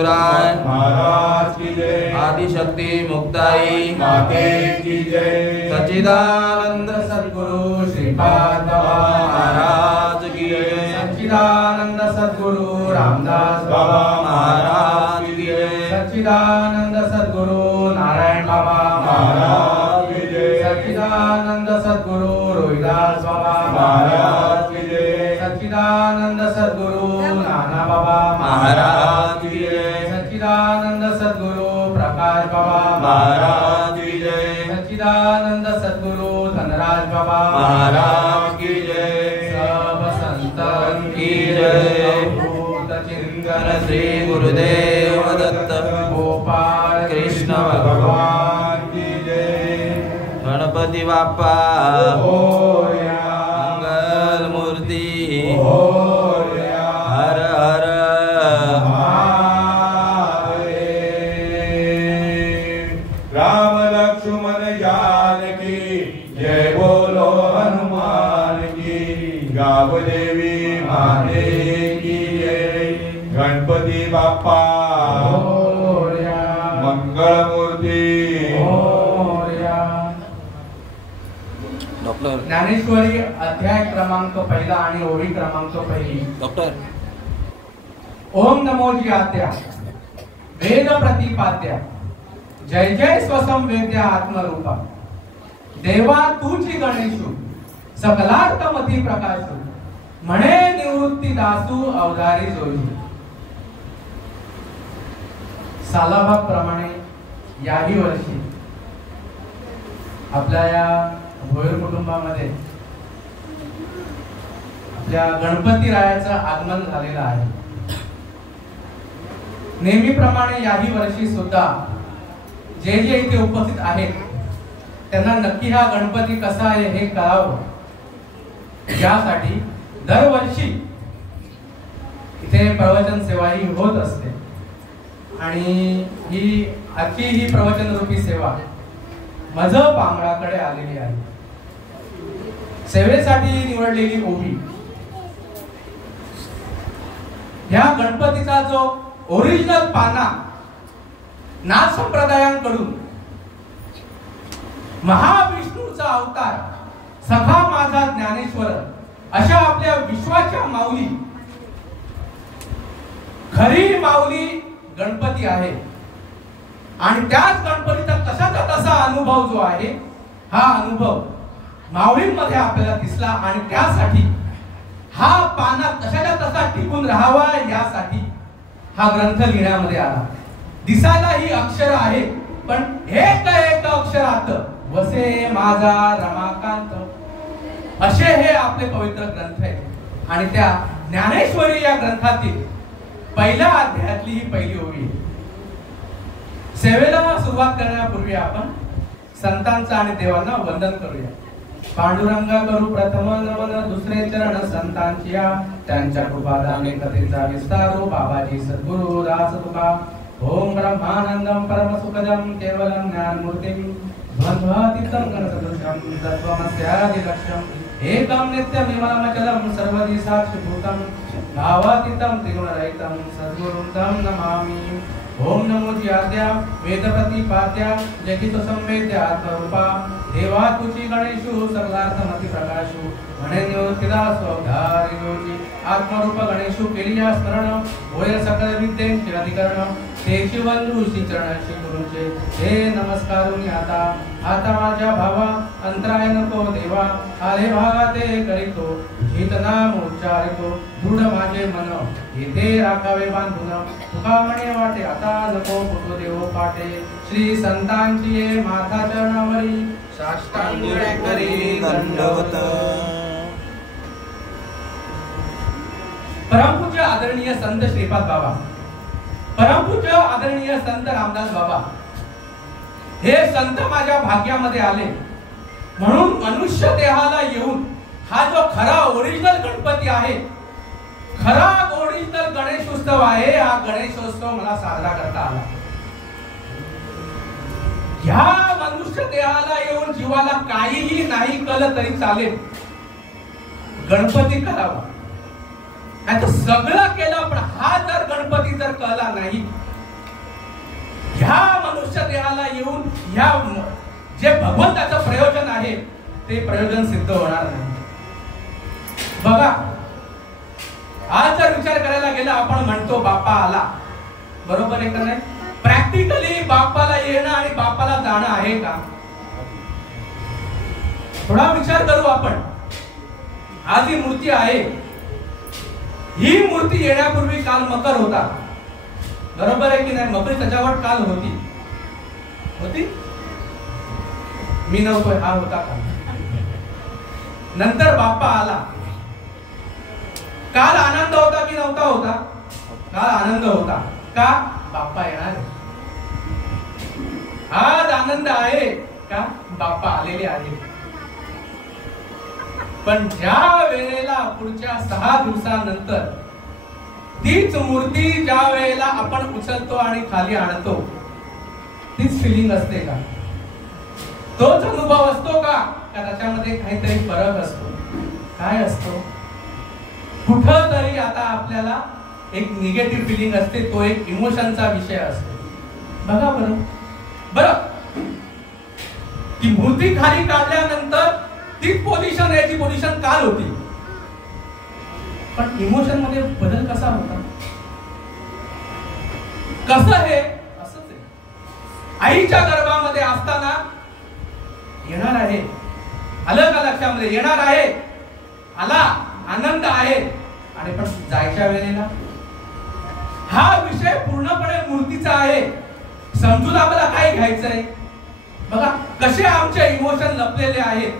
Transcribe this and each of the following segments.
सद्गुरुराय महाराज की जय। आदिशक्ति मुक्ताई माते की जय। सच्चिदानंद सद्गुरु श्रीपाद बाबा महाराज की जय। सच्चिदानंद सद्गुरु रामदास बाबा महाराज की जय। सच्चिदानंद सद्गुरु नारायण बाबा महाराज की जय। सच्चिदानंद सद्गुरु रोहिदास बाबा महाराज की जय। सच्चिदानंद सद्गुरु नाना बाबा महाराज की जय। सच्चिदानंद सद्गुरु प्रकाश बाबा महाराज की जय। सच्चिदानंद सद्गुरु धनराज बाबा महाराज की जय। सब संतन की जय। भूत चिंतन श्री गुरुदेव दत्त गोपाल कृष्ण भगवान की जय। गणपती बाप्पा मोरया। मंगल मूर्ती मोरया। हर हर राम लक्ष्मण जानकी जय बोलो हनुमान की। गाव देवी माते की जय। गणपती बाप्पा मोरया। मंगल मूर्ती मोरया। डॉक्टर ज्ञानेश्वरी अध्याय क्रमांक पहिला आणि ओळी क्रमांक पहिली। डॉक्टर ओम नमोजी आद्या वेद प्रतिपाद्या जय जय स्वसंवेद्या आत्मरूपा देवा तुझी गणेशु सकलार्थमती प्रकाशु म्हणे निवृत्ती दासू अवधारी जोई। सालाभाग प्रमाणे याही वर्षी आपल्या या भोयर कुटुंबामध्ये आपल्या गणपती रायाचं आगमन झालेलं आहे। नेहमीप्रमाणे याही वर्षी सुद्धा जे जे इथे उपस्थित आहेत त्यांना नक्की हा गणपती कसा आहे हे कळावं यासाठी दरवर्षी इथे प्रवचन सेवा ही होत असते आणि आजची ही प्रवचन रूपी सेवा मज पांगळाकडे आलेली आहे। सेवेसाठी निवडलेली ओवी ह्या गणपतीचा जो ओरिजिनल पाना नाथ संप्रदायांकडून महाविष्णूचा अवतार सखा माझा ज्ञानेश्वर अशा आपल्या विश्वाच्या माऊली खरी माऊली गणपती आहे आणि त्याच गणपतीचा तसाचा तसा अनुभव जो आहे हा अनुभव माऊलींमध्ये आपल्याला दिसला आणि त्यासाठी हा पाना तशाच्या तसा टिकून राहावा यासाठी हा ग्रंथ लिहिण्यामध्ये आला। दिसायला ही अक्षर आहे पण एक एक अक्षरात वसे माझा रमाकांत असे हे आपले पवित्र ग्रंथ आहेत आणि त्या ज्ञानेश्वरी या ग्रंथातील पहिल्या अध्यायातली ही पहिली ओवी। सेवेला सुरुवात करण्यापूर्वी आपण संतांचा आणि देवांना वंदन करूया। पांडुरंगा करू प्रथम नमन दुसरे चरण संतांची त्यांच्या कृपादाने कथेचा विस्तारो बाबाजी सद्गुरु दास तुका। ओम ब्रह्मानंदम परम सुखदम केवलम ज्ञानमूर्तिम द्वंद्वातीतं गणसदृशं तत्त्वमस्यादिलक्ष्यम् एकं नित्यमिमामचलं सर्वदि साक्षिभूतं भावातीतं त्रिगुणरहितं सद्गुरुं तं नमामि। ओम नमो ज्ञात्या वेद प्रतिपाद्या जगित संवेद्य आत्मरूपा देवा तुझी गणेशु सकलार्थमती प्रकाशु म्हणे निवृत्तीदास अवधारी जोगी। आत्मरूप गणेशु केली या स्मरण होय सकल विद्येचे अधिकरण तेची वंदू चरणाशी गुरुचे हे नमस्कारून आता आता माझ्या भावा अंतराय नको देवा आले भागा ते करीतो हित नाम उच्चारितो दृढ माझे मन येथे राखावे बांधून तुका म्हणे वाटे आता नको पुतो देव पाटे। श्री संतांची ये माथा चरणावरी साष्टांग करी दंडवत। परमपूज्य आदरणीय संत श्रीपाद बाबा, परमपूज्य आदरणीय संत रामदास बाबा हे संत माझ्या भाग्यामध्ये आले म्हणून मनुष्य देहाला येऊन हा जो खरा ओरिजिनल गणपती आहे, खरा ओरिजिनल गणेशोत्सव आहे, हा गणेशोत्सव मला साजरा करता आला। ह्या मनुष्य देहाला येऊन जीवाला काहीही नाही कळलं तरी चालेल, गणपती करावा। आता सगळं केलं पण हा जर गणपती जर कळला नाही ह्या मनुष्य देहाला येऊन ह्या जे भगवंताचं प्रयोजन आहे ते प्रयोजन सिद्ध होणार नाही. बघा, आज जर विचार करायला गेला, आपण म्हणतो बाप्पा आला, बरोबर आहे का नाही? प्रॅक्टिकली बाप्पाला येणं आणि बाप्पाला जाणं आहे का? थोडा विचार करू आपण. आज ही मूर्ती आहे, ही मूर्ती येण्यापूर्वी काल मकर होता, बरोबर आहे की नाही? मकरी त्याच्यावर काल होती मी नव्हतो, हा होता काल. नंतर बाप्पा आला. काल आनंद होता की नव्हता होता? काल आनंद होता. का? बाप्पा येणार आहे. आज आनंद आहे का? बाप्पा आलेले आहे. पण ज्या वेळेला पुढच्या 6 दिवसानंतर तीच मूर्ती ज्या वेळेला आपण उचलतो आणि खाली आणतो, तीच फिलिंग असते का? तोच अनुभव असतो का? त्याच्यामध्ये काहीतरी फरक असतो. काय असतो? कुठं तरी आता आपल्याला एक निगेटिव्ह फिलिंग असते, तो एक इमोशनचा विषय असतो. बघा बरं, ती मूर्ती खाली काढल्यानंतर तीच पोझिशन आहे जी पोझिशन काल होती, पण इमोशन मध्ये बदल कसा होता? कसं हे? असंच आहे. आईच्या गर्भामध्ये असताना येणार आहे, आलं का लक्षामध्ये? येणार आहे, आला, आनंद आहे. आणि पण जायच्या वेळेला हा विषय पूर्णपणे मूर्तीचा आहे. समजून आम्हाला काय घ्यायचंय? बघा कसे आमचे इमोशन लपलेले आहेत.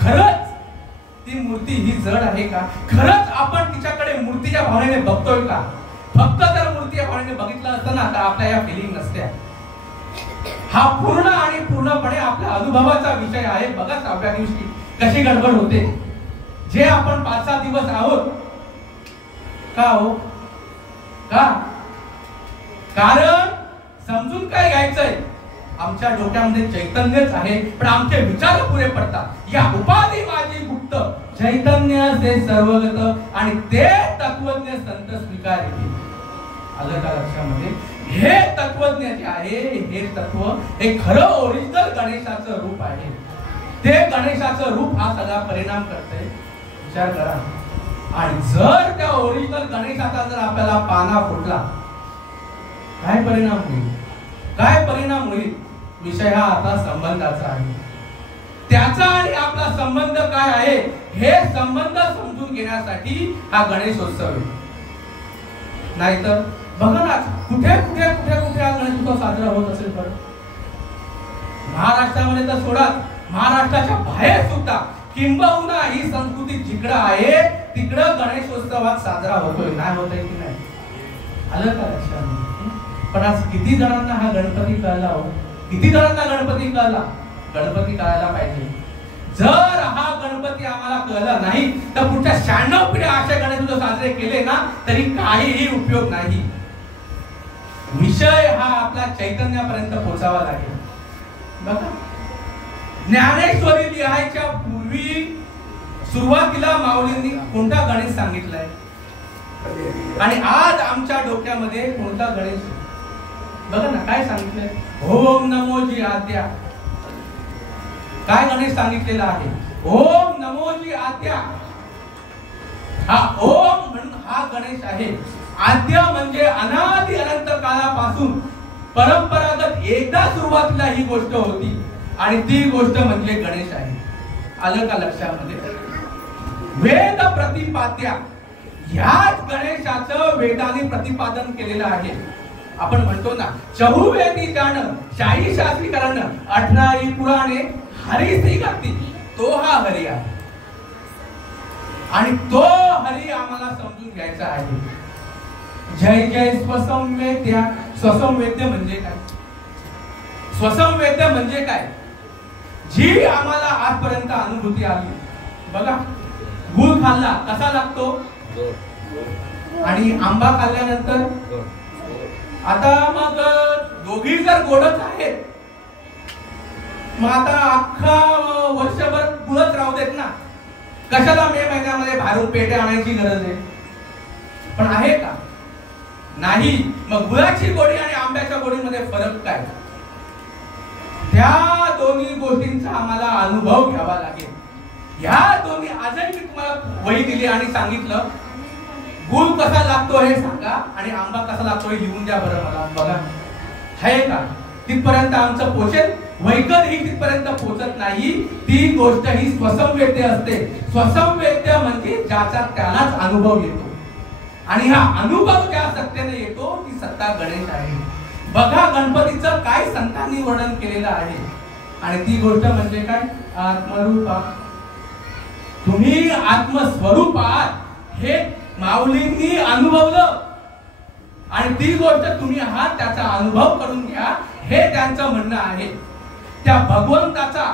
खरंच ती मूर्ती ही जड आहे का? खरंच आपण तिच्याकडे मूर्तीच्या भावनेने बघतोय का? फक्त जर मूर्तीच्या भावनेने बघितलं असतं ना तर आपल्या या फिलिंग नसत्या. हा पूर्ण आणि पूर्णपणे आपल्या अनुभवाचा विषय आहे. बघा 6व्या दिवशी कशी गडबड होते. जे आपण 5-6 दिवस आहोत का हो? का? कारण समजून काय घ्यायचंय? आमच्या डोक्यामध्ये चैतन्यच आहे, पण आमचे विचार पुरे पडतात. या उपाधी माझी गुप्त, चैतन्य ते सर्वगत आणि ते तत्वज्ञ संत स्वीकारिते. आलं का लक्षामध्ये? हे तत्वज्ञ जे आहे, हे तत्व हे खरं ओरिजिनल गणेशाचं रूप आहे. ते गणेशाचं रूप हा सगळा परिणाम करतंय. विचार करा. आणि जर त्या ओरिजिनल गणेशाचा जर आपल्याला पाना फुटला, काय परिणाम होईल? काय परिणाम होईल? विषय हा आता संबंधाचा आहे. त्याचा आणि आपला संबंध काय आहे हे संबंध समजून घेण्यासाठी हा गणेशोत्सव आहे. नाहीतर बघा ना, कुठे कुठे कुठे कुठे हा गणेशोत्सव साजरा होत असेल बरं? महाराष्ट्रामध्ये तर सोडा, महाराष्ट्राच्या बाहेर सुद्धा किंबहुना ही संस्कृती जिकडं आहे तिकडं गणेशोत्सवात साजरा होतोय. नाही होतोय की नाही? आलं का लक्षात? पण आज किती जणांना हा गणपती कळला हो? किती जणांना गणपती कळला? गणपती कळायला पाहिजे. जर हा गणपती आम्हाला कळला नाही तर पुढच्या 96 पिढ्या असे गणेशोत्सव साजरे केले ना तरी काहीही उपयोग नाही. विषय हा आपल्या चैतन्यापर्यंत पोहोचावा लागेल. बघा, ज्ञानेश्वरी लिहायच्या पूर्वी सुरुवातीला माऊलींनी कोणता गणेश सांगितलाय आणि आज आमच्या डोक्यामध्ये कोणता गणेश? बघा ना काय सांगितलंय? ओम नमोजी आद्या. काय गणेश सांगितलेला आहे? ओम नमोजी आद्या. हा ओम म्हणून हा गणेश आहे. आद्य म्हणजे अनादि अनंत काळापासून परंपरागत एकदा सुरुवातीला ही गोष्ट होती आणि ती गोष्ट म्हणजे गणेश आहे. आलं का लक्षामध्ये? वेद प्रतिपाद्या, ह्याच गणेशाचं वेदाने प्रतिपादन केलेलं आहे. आपण म्हणतो ना, चहुवेदी जाण शाही शास्त्री करण 18 पुराणे हरी श्री करती. तो हा हरी आहे आणि तो हरी आम्हाला समजून घ्यायचा आहे. जय जय स्वसंवेद्या. स्वसंवेद्य म्हणजे काय? स्वसंवेद्य म्हणजे काय? जी आम्हाला आजपर्यंत अनुभूती आली. बघा, गुळ खाल्ला कसा लागतो आणि आंबा खाल्ल्यानंतर आता मग दोघी जर गोडच आहेत मग आता अख्खा वर्षभर गुळच राहू देत ना. कशाला मे महिन्यामध्ये बाहेरून पेटे आणायची गरज आहे? पण आहे का? नाही. मग गुळाची गोडी आणि आंब्याच्या गोडीमध्ये फरक काय? त्या दोन्ही गोष्टींचा आम्हाला अनुभव घ्यावा लागेल. ह्या दोन्ही आजही मी तुम्हाला वही दिली आणि सांगितलं गुळ कसा लागतो हे सांगा आणि आंबा कसा लागतो हे लिहून द्या बरं मला. बघा आहे का तिथपर्यंत आमचं पोचेल. वैकल ही तिथपर्यंत पोचत नाही. ती गोष्ट ही स्वसंवेद्य असते. स्वसंवेद्य म्हणजे ज्याचा त्यालाच अनुभव येतो आणि हा अनुभव ज्या सत्तेने येतो ती सत्ता गणेश आहे. बघा गणपतीचं काय संतांनी वर्णन केलेलं आहे आणि ती गोष्ट म्हणजे काय? आत्मरूपा. तुम्ही आत्मस्वरूप आहात हे माऊलींनी अनुभवलं आणि ती गोष्ट तुम्ही आहात त्याचा अनुभव करून घ्या हे त्यांचं म्हणणं आहे. त्या भगवंताचा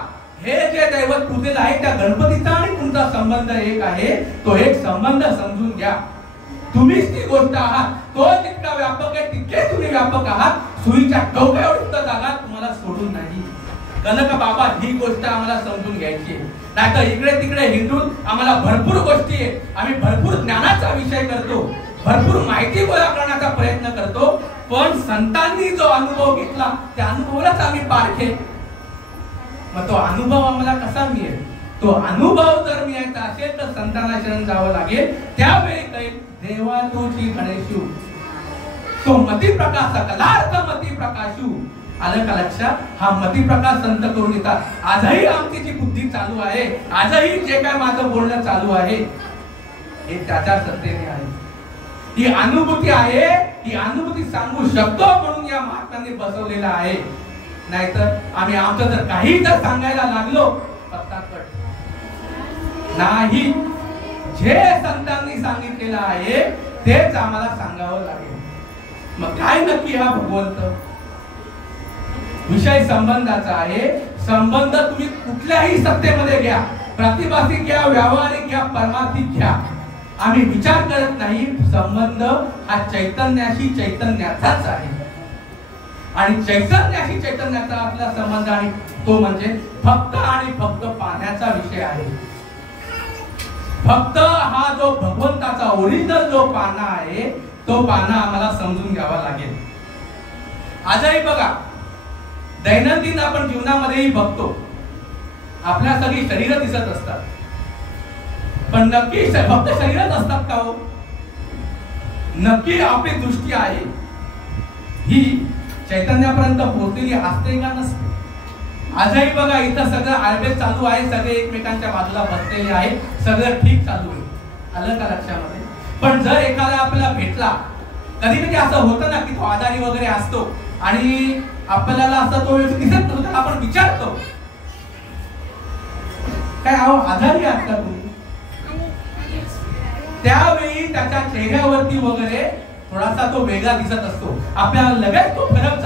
हे जे दैवत पूजेला आहे त्या गणपतीचा आणि तुमचा संबंध एक आहे. तो एक संबंध समजून घ्या. तुम्हीच ती गोष्ट आहात. तो जितका व्यापक आहे तितके तुम्ही व्यापक आहात. सुईच्या टोका एवढी जागा तुम्हाला सोडून नाही. कनक बाबा ही गोष्ट आम्हाला समजून घ्यायची आहे. नाहीतर इकडे तिकडे हिंडून आम्हाला भरपूर गोष्टी आहे. आम्ही भरपूर ज्ञानाचा विषय करतो, भरपूर माहिती गोळा करण्याचा प्रयत्न करतो, पण संतांनी जो अनुभव घेतला त्या अनुभवालाच आम्ही पारखे. मग तो अनुभव आम्हाला कसा मिळेल? तो अनुभव जर मिळायचा असेल तर संतांना शरण जावं लागेल. त्यावेळी कळेल देवा तुझी गणेशू तो मती प्रकाश सकलार्थ मती प्रकाशू. आलं का लक्षात? हा मती प्रकाश संत करून येतात. आजही आमची जी बुद्धी चालू आहे, आजही जे काय माझं बोलणं चालू आहे हे त्याच्या सत्तेने आहे. ही अनुभूती आहे. ही अनुभूती सांगू शकतो म्हणून या महात्म्यांनी बसवलेला आहे. नाहीतर आम्ही आमचं जर काही जर सांगायला लागलो पत्ता कट नाही. जे संतांनी सांगितलेलं आहे तेच आम्हाला सांगावं लागेल. मग काय नक्की हा भगवंत? विषय संबंधाचा आहे. संबंध तुम्ही कुठल्याही सत्तेमध्ये घ्या, प्रतिभासिक घ्या, व्यावहारिक घ्या, परमार्थिक घ्या. आम्ही विचार करत नाही. संबंध हा चैतन्याशी चैतन्याचाच आहे आणि चैतन्याशी चैतन्याचा आपला संबंध आहे. तो म्हणजे फक्त आणि फक्त पाण्याचा विषय आहे. फक्त हा जो भगवंताचा ओरिजिनल जो पाना आहे तो पाना आम्हाला समजून घ्यावा लागेल. आजही बघा दैनंदिन आपण जीवनामध्येही बघतो आपल्या सगळी शरीर दिसत असतात, पण नक्की फक्त शरीरच असतात का हो? नक्की आपली दृष्टी आहे ही चैतन्यापर्यंत पोहोचलेली असते का नसते? आजही बघा इथं सगळं आळबेज चालू आहे, सगळे एकमेकांच्या बाजूला बसलेले आहे, सगळं ठीक चालू आहे. आलं का लक्षामध्ये? पण जर एखादा आपल्याला भेटला, कधी कधी असं होतं ना की तो आजारी वगैरे असतो आणि आपल्याला असं तो दिसत नसतो, तर आपण विचारतो काय अहो आजारी आहात का तुम्ही? त्यावेळी त्याच्या चेहऱ्यावरती वगैरे थोडासा तो वेगळा दिसत असतो. आपल्याला लगेच तो फरक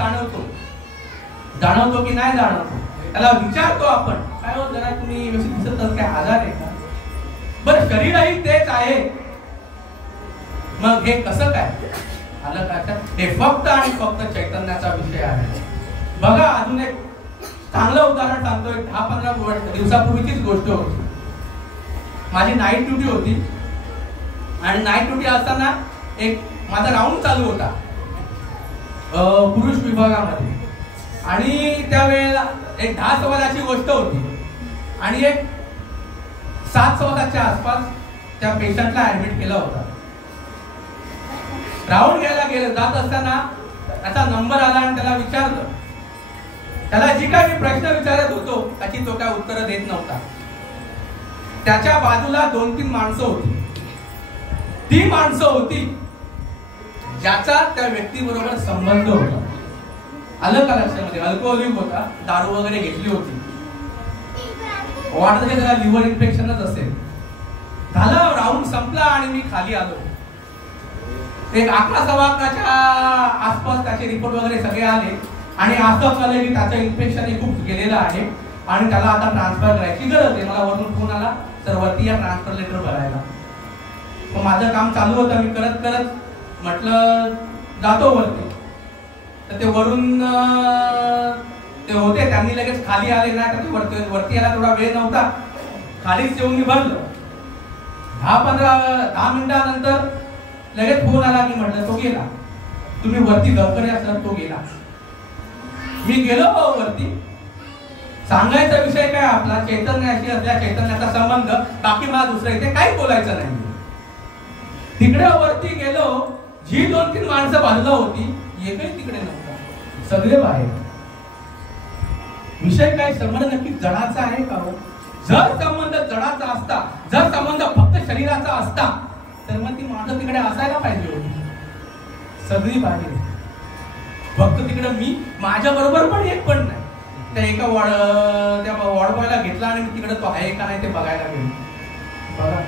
जाणवतो की नाही जाणवतो? त्याला विचारतो आपण काय हो जरा तुम्ही दिसत काय आजार आहे का? बरं शरीरही तेच आहे. मग हे कसं काय? आलं का? हे फक्त आणि फक्त चैतन्याचा विषय आहे. बघा अजून एक चांगलं उदाहरण सांगतो. 10-15 दिवसापूर्वीचीच गोष्ट होती. माझी नाईट ड्युटी होती आणि नाईट ड्युटी असताना एक माझा राऊंड चालू होता पुरुष विभागामध्ये आणि त्यावेळेला एक 10:15ची गोष्ट होती आणि एक 7:15च्या आसपास त्या पेशंटला ऍडमिट केला होता. राऊंड घ्यायला जात असताना त्याचा नंबर आला आणि त्याला विचारलं. त्याला जी काही मी प्रश्न विचारत होतो त्याची तो काय उत्तर देत नव्हता. त्याच्या बाजूला 2-3 माणसं होती. ती माणसं होती ज्याचा त्या व्यक्तीबरोबर संबंध होता. आलं का लक्षामध्ये? अल्कोहोलिक होता, दारू वगैरे घेतली होती, वाटत त्याला लिव्हर इन्फेक्शनच असेल. झाला राऊंड संपला आणि मी खाली आलो. एक 11:15च्या आसपास त्याचे रिपोर्ट वगैरे सगळे आले आणि असं कळलं की त्याचं इन्फेक्शन खूप गेलेलं आहे आणि त्याला आता ट्रान्सफर करायची गरज आहे. मला वरून फोन आला सर वरती या ट्रान्सफर लेटर भरायला. मग माझं काम चालू होतं. मी करत म्हटलं जातो वरती. तर ते वरून ते होते, त्यांनी लगेच खाली आले नाही तर वरती यायला थोडा वेळ नव्हता. खालीच येऊन मी भरलं. 10 मिनिटानंतर लगेच फोन आला की म्हटलं तो गेला. तुम्ही वरती लवकर या सर, तो गेला. मी गेलो वरती. सांगायचा विषय काय आपला चैतन्याशी असल्या चैतन्याचा संबंध, बाकी मला दुसरं इथे काही बोलायचं नाही. तिकडे वरती गेलो, जी 2-3 माणसं बाजूला होती, एकही तिकडे नव्हता, सगळे बाहेर. विषय काय, संबंध नक्की जडाचा आहे का हो? जर संबंध जडाचा असता, जर संबंध फक्त शरीराचा असता, तर मग ती माणसं तिकडे असायला पाहिजे होती. सगळी बाहेर, फक्त तिकडे मी, माझ्या बरोबर पण एक पण नाही. त्या एका वॉर्डबॉयला घेतला आणि मी तिकडे तो आहे का नाही ते बघायला गेलो. बघा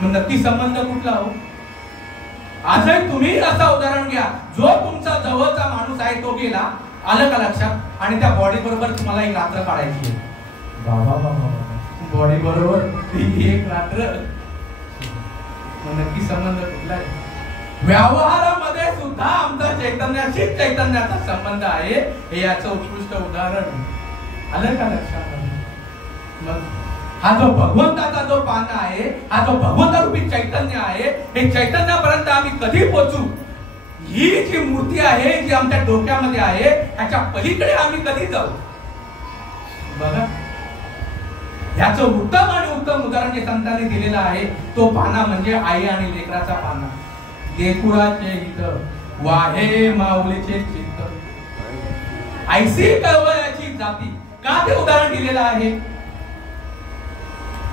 मग नक्की संबंध कुठला हो? आजही तुम्ही असा उदाहरण घ्या, जो तुमचा जवळचा माणूस आहे तो गेला, आलं का लक्षात, आणि त्या बॉडी बरोबर तुम्हाला एक रात्र काढायची आहे. बाबा बाबा, बॉडी बरोबर एक रात्र, मग नक्की संबंध कुठला आहे? व्यवहारामध्ये सुद्धा आमचा चैतन्याशी चैतन्याचा संबंध आहे, हे याचं उत्कृष्ट उदाहरण. आलं का लक्षात? मग हा जो भगवंताचा जो पाना आहे, हा जो भगवंतरूपी चैतन्य आहे, हे चैतन्यापर्यंत आम्ही कधी पोहोचू? ही जी मूर्ती आहे, जी आमच्या डोक्यामध्ये आहे, त्याच्या पलीकडे आम्ही कधी जाऊ? बघा, याचं उत्तम आणि उत्तम उदाहरण जे संतांनी दिलेलं आहे, तो पाना म्हणजे आई आणि लेकराचा पाना. लेकुराचे हित वाहे माऊलीचे चित्त, ऐसी कळवळ्याची जाती. का ते उदाहरण दिलेलं आहे?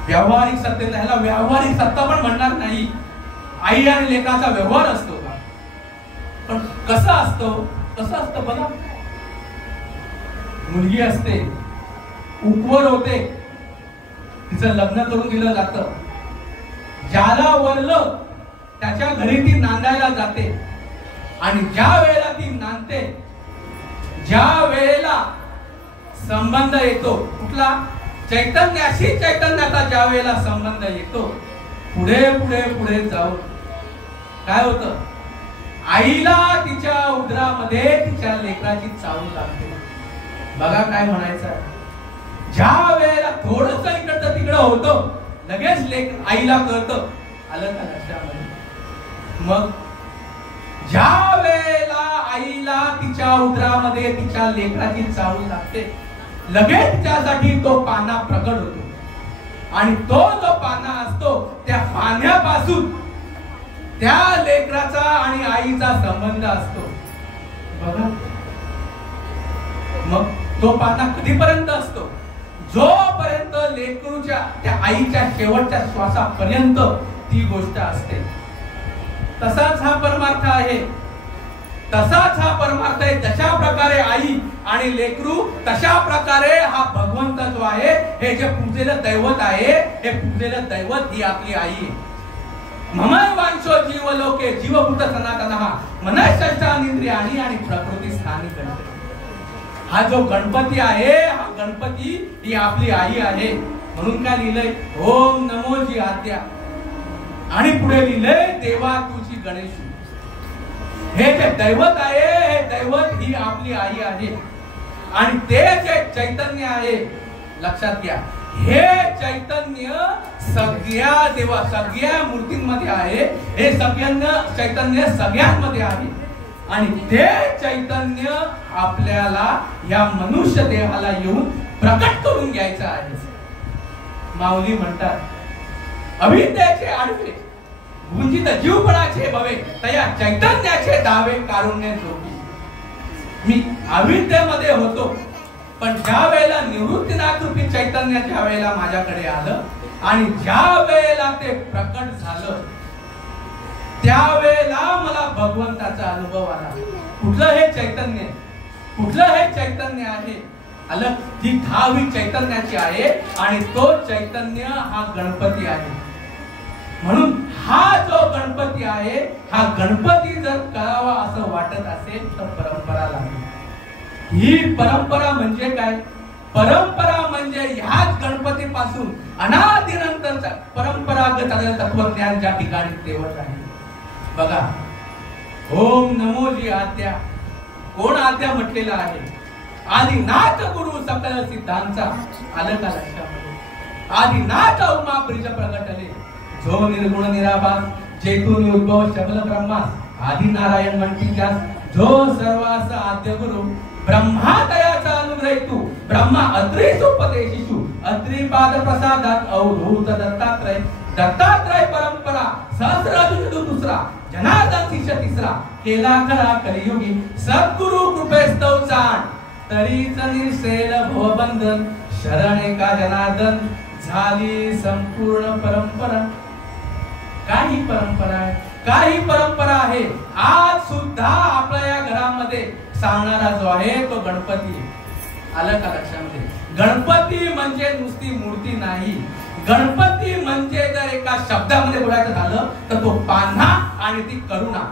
व्यावहारिक सत्य, ह्याला व्यावहारिक सत्ता पण म्हणणार नाही. आई आणि लेकराचा व्यवहार असतो का? पण कसा असतो? कसं असतं बघा. मुलगी असते, उपवर होते, तिचं लग्न करून दिलं जातं. ज्याला वरलं त्याच्या घरी ती नांदायला जाते, आणि ज्या वेळेला ती नांदते, ज्या वेळेला संबंध येतो कुठला? चैतन्याशी चैतन्याचा ज्या वेळेला संबंध येतो, पुढे पुढे पुढे जाऊन काय होतं? आईला तिच्या उदरामध्ये तिच्या लेकराची चावूल लागते. बघा काय म्हणायचं, ज्या वेळेला थोडस इकडचं तिकडं होतं, लगेच लेक आईला कळतं. आलं का लक्षामध्ये? मग ज्या वेळेला आईला तिच्या उदरामध्ये तिच्या लेकराची चावूल लागते, लगेच त्यासाठी तो पाना प्रकट होतो, आणि तो जो पाना असतो, त्या पाण्यापासून त्या लेकराचा आणि आईचा संबंध असतो. बघा, मग तो पाना कधीपर्यंत असतो? जोपर्यंत लेकरूच्या त्या आईच्या शेवटच्या श्वासापर्यंत ती गोष्ट असते. तसाच हा परमार्थ आहे, तसाच हा परमार्थ आहे. तशा प्रकारे आई आणि लेकरू, तशा प्रकारे हा भगवंत जो आहे, हे जे पूजेलं दैवत आहे, हे पूजेलं दैवत ही आपली आई आहे. ममय वांशो जीव लोके जीवभूत सनातनः मनःषष्ठानींद्रियाणि आणि प्रकृती स्थानी गणपती. हा जो गणपती आहे, हा गणपती ही आपली आई आहे. म्हणून काय लिहिलंय? ओम नमो जी आद्या, आणि पुढे लिहिलंय देवा तुझी गणेश. हे जे दैवत आहे, हे दैवत ही आपली आई आहे. आणि ते जे चैतन्य आहे, लक्षात घ्या, हे चैतन्य सगळ्या देवा सगळ्या मूर्तींमध्ये आहे. हे चैतन्य सगळ्यांमध्ये आहे, आणि ते चैतन्य आपल्याला या मनुष्य देहाला येऊन प्रकट करून घ्यायचं आहे. माऊली म्हणतात, अविद्याचे आडवे गुंजित जीवपणाचे भवे, तया चैतन्याचे दावे कारुण्य जोगी. मी अविद्येमध्ये होतो, पण ज्या वेळेला निवृत्तीनाथ रूपी चैतन्य ज्या वेळेला माझ्याकडे आलं, आणि ज्या वेळेला ते प्रकट झालं, त्यावेळेला मला भगवंताचा अनुभव आला. कुठलं हे चैतन्य? कुठलं हे चैतन्य आहे? आलं, ती 10वी चैतन्याची आहे, आणि तो चैतन्य हा गणपती आहे. म्हणून हा जो गणपती आहे, हा गणपती जर करावा असं वाटत असेल तर परंपरा लागेल. ही परंपरा म्हणजे काय? परंपरा म्हणजे ह्याच गणपतीपासून अनादिनंतरचा परंपरागत तत्वज्ञान ज्या ठिकाणी तेवत आहे. बघा, ओम नमो जी आद्या, कोण आद्या म्हटलेला आहे? आदिनाथ गुरु सकल सिद्धांचा. आलं का लक्षामध्ये? आदिनाथ उमा ब्रिज प्रगटले, जो निर्गुण निराभास, जेतून उद्भव शबल ब्रह्मा, आदि नारायण म्हणती त्यास, जो सर्वास आद्य गुरु ब्रह्मादयाचा अनुग्रहितू ब्रह्मा अत्रीसुपदेशिषु अत्रीपाद प्रसादात अवधूत दत्तात्रय दत्तात्रय परंपरा सहस्रार्जुन दुसरा जनार्दन शिष्य तिसरा केला खरा कलियुगी सद्गुरु कृपेस्तव जाण तरीच निसेल भवबंधन शरण एका जनार्दन झाली संपूर्ण परंपरा. काही परंपरा आहे आज सुद्धा आपल्या या घरामध्ये सांगणारा जो आहे तो गणपती. आलं का लक्षामध्ये? गणपती म्हणजे नुसती मूर्ती नाही. गणपती म्हणजे जर एका शब्दामध्ये बोलायचं झालं तर तो पान्हा आणि ती करुणा.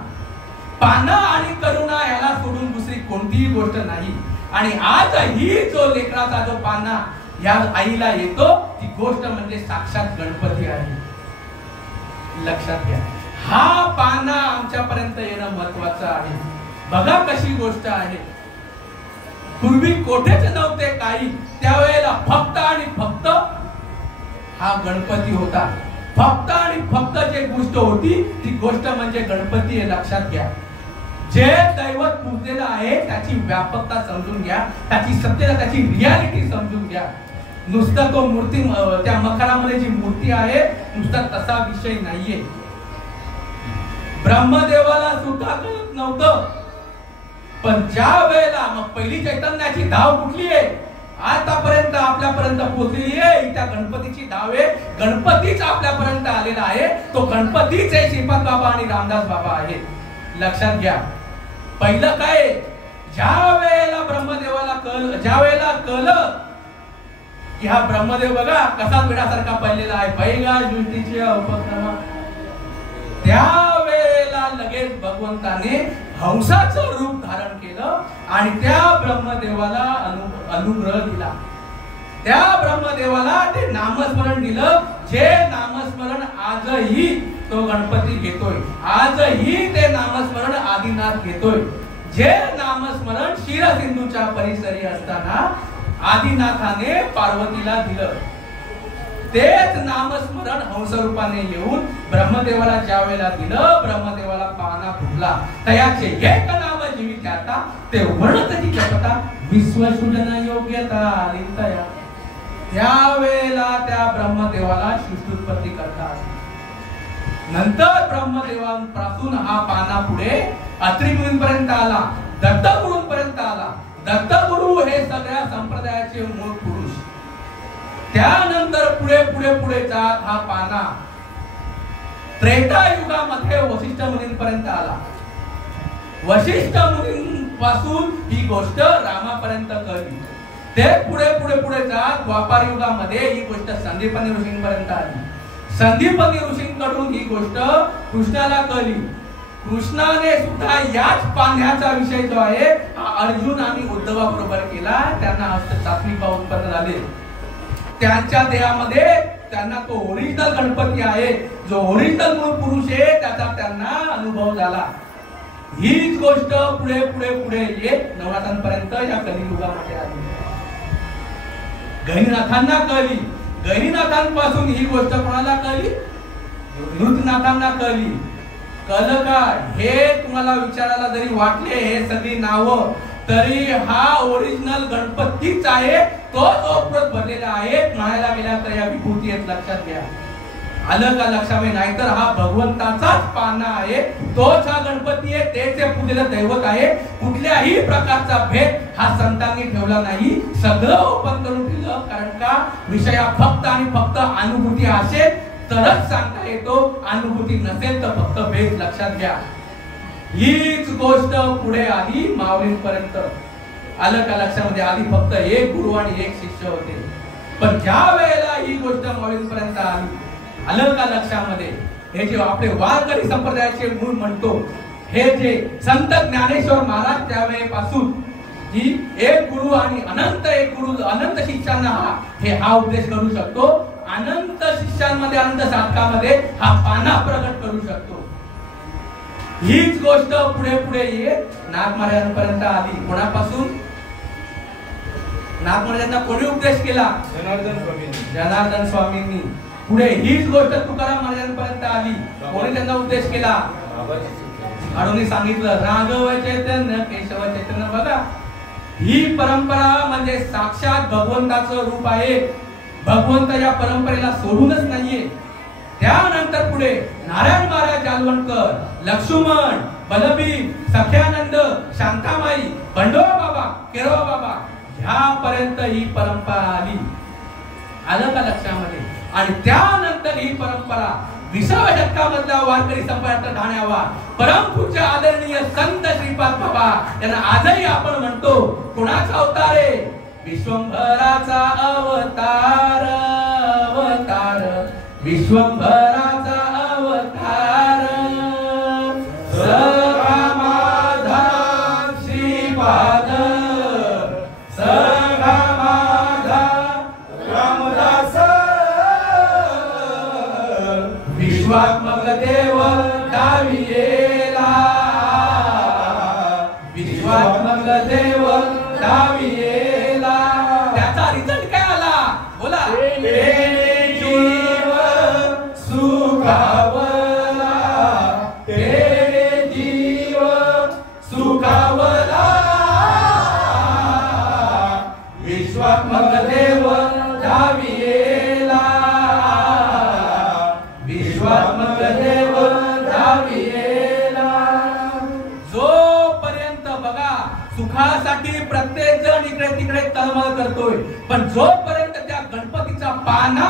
पान्हा आणि करुणा याला सोडून दुसरी कोणतीही गोष्ट नाही. आणि आजही जो लेकराचा जो पान्हा या आईला येतो ती गोष्ट म्हणजे साक्षात गणपती आहे. लक्षात घ्या, हा पान्हा आमच्यापर्यंत येणं महत्वाचं आहे. बघा कशी गोष्ट आहे. पूर्वी कोठेच नव्हते काही, त्यावेळेला फक्त आणि फक्त हा गणपती होता. फक्त आणि फक्त जे गोष्ट होती ती गोष्ट म्हणजे गणपती हे लक्षात घ्या. जे दैवत पूजलेलं आहे त्याची व्यापकता समजून घ्या, त्याची सत्यता, त्याची रियालिटी समजून घ्या. नुसतं तो मूर्ती त्या मखरामध्ये जी मूर्ती आहे नुसता तसा विषय नाहीये. ब्रह्मदेवाला सुद्धा कळत नव्हतं, पण ज्या वेळेला मग पहिली चैतन्याची धाव कुठली आहे आतापर्यंत आपल्यापर्यंत पोहोचलेली आहे, त्या गणपतीची धाव आहे. गणपतीच आपल्यापर्यंत आलेला आहे. तो गणपतीच आहे, श्रीपाद बाबा आणि रामदास बाबा आहे. लक्षात घ्या. पहिलं काय, ज्या वेळेला ब्रह्मदेवाला ज्या वेळेला कळलं की हा ब्रह्मदेव बघा कसा विडासारखा पडलेला आहे, बैगा सृष्टीची उपक्रमा, त्यावेळेला लगेच भगवंताने हंसाचं रूप धारण केलं आणि त्या ब्रह्मदेवाला अनुग्रह दिला. त्या ब्रह्मदेवाला ते नामस्मरण दिलं, जे नामस्मरण आजही तो गणपती घेतोय. आजही ते नामस्मरण आदिनाथ घेतोय. जे नामस्मरण क्षीरसिंधूच्या परिसरी असताना आदिनाथाने पार्वतीला दिलं, तेच नामस्मरण हंस रूपाने येऊन ब्रह्मदेवाला ज्या वेळेला दिलं, ब्रह्मदेवाला पाना फुटला. तयाचे एक नाम जीवित्याता ते वर्णतची जपता विश्वसृजन योग्यता लिंतया. त्या वेळेला त्या ब्रह्मदेवाला सृष्टीउत्पत्ती करतात. नंतर ब्रह्मदेवांपासून हा पाना पुढे अत्रि मुनींपर्यंत आला, दत्तगुरूंपर्यंत आला. दत्तगुरु हे सगळ्या संप्रदायाचे मूळ पुरुष. त्यानंतर पुढे पुढे पुढे जात हा पाना त्रेता युगामध्ये वशिष्ठ मुनींपर्यंत आला. वशिष्ठ मुनींपासून ही गोष्ट रामापर्यंत कळली. ते पुढे पुढे पुढे जात द्वापार युगामध्ये ही गोष्ट संदीपनी ऋषींपर्यंत आली. संदीपनी ऋषींकडून ही गोष्ट कृष्णाला कळली. कृष्णाने सुद्धा याच पाण्याचा विषय जो आहे अर्जुन आणि उद्धवा बरोबर केला. त्यांना सात्विक भाव उत्पन्न झाले. त्यांच्या देहामध्ये त्यांना तो ओरिजिनल गणपती आहे, जो ओरिजिनल मूळ पुरुष आहे त्याचा त्यांना अनुभव झाला. हीच गोष्ट पुढे पुढे पुढे येत नवनाथांपर्यंत या कलियुगामध्ये आली. गहिनीनाथांना कळली. गहिनीनाथांपासून ही गोष्ट कोणाला कळली? ऋतनाथांना कळली. कळलं का? हे तुम्हाला विचारायला जरी वाटले हे सगळी नावं, तरी हा ओरिजिनल गणपतीच आहे. तो ओपरत भरलेला आहे. म्हणायला गेला तर या विभूती आहेत. लक्षात घ्या. आलं का लक्षामध्ये? नाहीतर हा भगवंताचाच पाना आहे, तोच हा गणपती आहे, तेच पूजेलं दैवत आहे. कुठल्याही प्रकारचा भेद हा संतांनी ठेवला नाही. सगळं ओपन करून दिलं. कारण का? विषया फक्त आणि फक्त अनुभूती असेल तरच सांगता येतो, अनुभूती नसेल तर फक्त भेद. लक्षात घ्या. हीच गोष्ट पुढे आली माऊलींपर्यंत. आलं का लक्षामध्ये? आधी फक्त एक गुरु आणि एक शिष्य होते, पण ज्या वेळेला ही गोष्ट माऊलींपर्यंत आली, आलं का लक्षामध्ये? हे जे आपले वारकरी संप्रदायाचे मूळ म्हणतो, हे जे संत ज्ञानेश्वर महाराज त्यावेळेपासून जी एक गुरु आणि अनंत एक गुरु अनंत शिष्यांना हा उपदेश करू शकतो. अनंत शिष्यांमध्ये अनंत साधकामध्ये हा पाना प्रगट करू शकतो. हीच गोष्ट पुढे पुढे येत नाथ महाराजांपर्यंत आली. कोणापासून? नाथ महाराजांना कोणी उपदेश केला? जनार्दन स्वामींनी. पुढे हीच गोष्ट तुकाराम महाराजांपर्यंत आली. कोणी त्यांना उपदेश केला? आडोनी सांगितलं. राघव चैतन्य केशव चैतन्य. बघा ही परंपरा म्हणजे साक्षात भगवंताचं रूप आहे. भगवंत या परंपरेला सोडूनच नाहीये. त्यानंतर पुढे नारायण महाराज जालवणकर, लक्ष्मण, बलबीर, सख्यानंद, शांतामाई, बंडोबा बाबा, केरवा बाबा ह्यापर्यंत ही परंपरा आली. आलं का लक्षामध्ये? आणि त्यानंतर ही परंपरा 20व्या शतकामधला वारकरी संप्रदाय ठाण्यावा परमपूज्य आदरणीय संत श्रीपाद बाबा यांना आजही आपण म्हणतो कोणाचा अवतार आहे? विश्वंभराचा अवतार, अवतार, विश्वंभराचा अवतार. सगमाधा श्रीपाद, सगमाधा रामदास, विश्वात्मक देव दावियेला, विश्वात्मक देव दावियेला. त्याचा रिझल्ट काय आला? बोला. जीव सुखावला, तेरे जीव सुखावला, विश्वात्मक देव दावियेला, विश्वात्मक देव दावियेला. जोपर्यंत बघा सुखासाठी प्रत्येक जण इकडे तिकडे तळमळ करतोय, पण जोपर्यंत त्या गणपतीचा पाना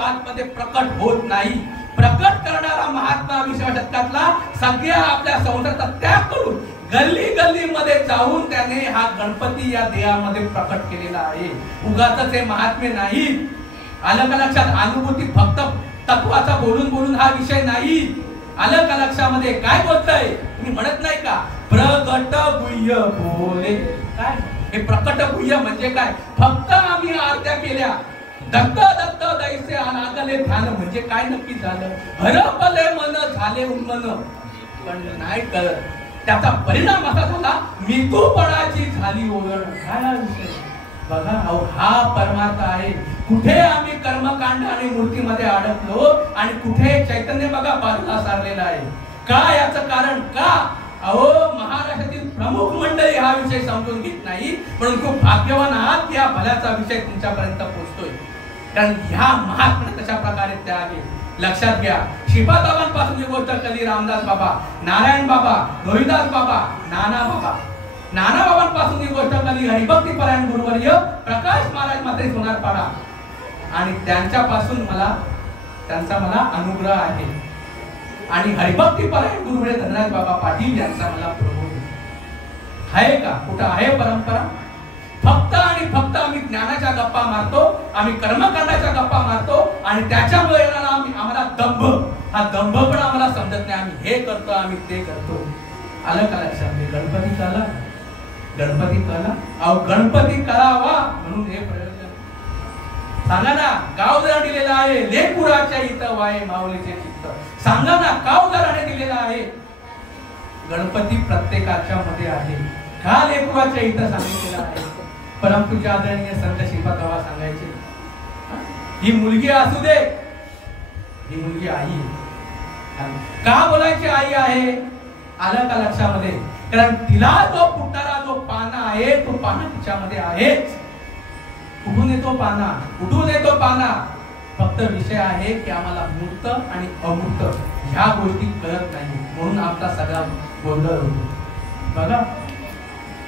आतमध्ये प्रकट होत नाही, प्रकट करणारा महात्मा 20व्या शतकातला सगळ्या आपल्या संसाराचा त्याग करून गल्ली गल्ली मध्ये जाऊन त्याने हा गणपती या देहामध्ये प्रकट केलेला आहे. उगाचच हे महात्मे नाही. आलं का लक्षात? अनुभूती फक्त तत्वाचा बोलून बोलून हा विषय नाही. आलं का लक्षामध्ये? काय बोलताय तुम्ही? म्हणत नाही का प्रकट गुह्य बोले? काय हे प्रकट गुह्य म्हणजे काय? फक्त आम्ही आरत्या केल्या, दत्त दत्त दैसे लागले ध्यान म्हणजे काय नक्की झालं? हरपले मन झाले उन्मन, पण नाही कळत. त्याचा परिणाम असा झाला मितूपणाची झाली ओळख. काय विषय बघा. हा परमार्थ आहे. कुठे आम्ही कर्मकांड आणि मूर्तीमध्ये अडकलो आणि कुठे चैतन्य बघा बाजूला सारलेला आहे. का? याचं कारण का? अहो महाराष्ट्रातील प्रमुख मंडळी हा विषय समजून घेत नाही, म्हणून खूप भाग्यवान आहात की हा भल्याचा विषय तुमच्यापर्यंत पोहोचतोय. कारण ह्या महात्म्य कशा प्रकारे त्या आहे लक्षात घ्या. श्रीपाद बाबांपासून ही गोष्ट कधी रामदास बाबा, नारायण बाबा, रोहिदास बाबा, नाना बाबा, नाना बाबांपासून ही गोष्ट कधी हरिभक्ती परायण गुरुवर्य प्रकाश महाराज मात्रे सोनारपाडा, आणि त्यांच्यापासून त्यांचा मला अनुग्रह आहे. आणि हरिभक्ती परायण गुरुवर्य धनराज बाबा पाटील यांचा मला प्रबोध आहे. का कुठं आहे परंपरा? फक्त आणि फक्त आम्ही ज्ञानाच्या गप्पा मारतो, आम्ही कर्मकांडाच्या गप्पा मारतो, आणि त्याच्यामुळे आम्हाला दंभ, हा दंभ पण आम्हाला समजत नाही. आम्ही हे करतो, आम्ही ते करतो. आलं का लक्षात? गणपती कळला, गणपती कळला. अहो गणपती कळावा म्हणून हे प्रयोजन. सांगा ना, गाव जरा दिलेला आहे लेकुराच्या इथं वाये माऊलीचे चित्त. सांगा ना, गाव जराने दिलेला आहे. गणपती प्रत्येकाच्या मध्ये आहे. का लेकुराच्या इथं सांगितलेला आहे? परमपूज्य आदरणीय संत श्रीपाद बाबा सांगायचे, ही मुलगी असू दे, ही मुलगी आई आहे. का बोलायची आई आहे? आलं का लक्षामध्ये? कारण तिला जो फुटणारा जो पाना आहे तो पाना तिच्यामध्ये आहेच. कुठून येतो पाना? कुठून येतो पाना? फक्त विषय आहे की आम्हाला मूर्त आणि अमूर्त ह्या गोष्टी कळत नाही, म्हणून आपला सगळा गोंधळ होतो. बघा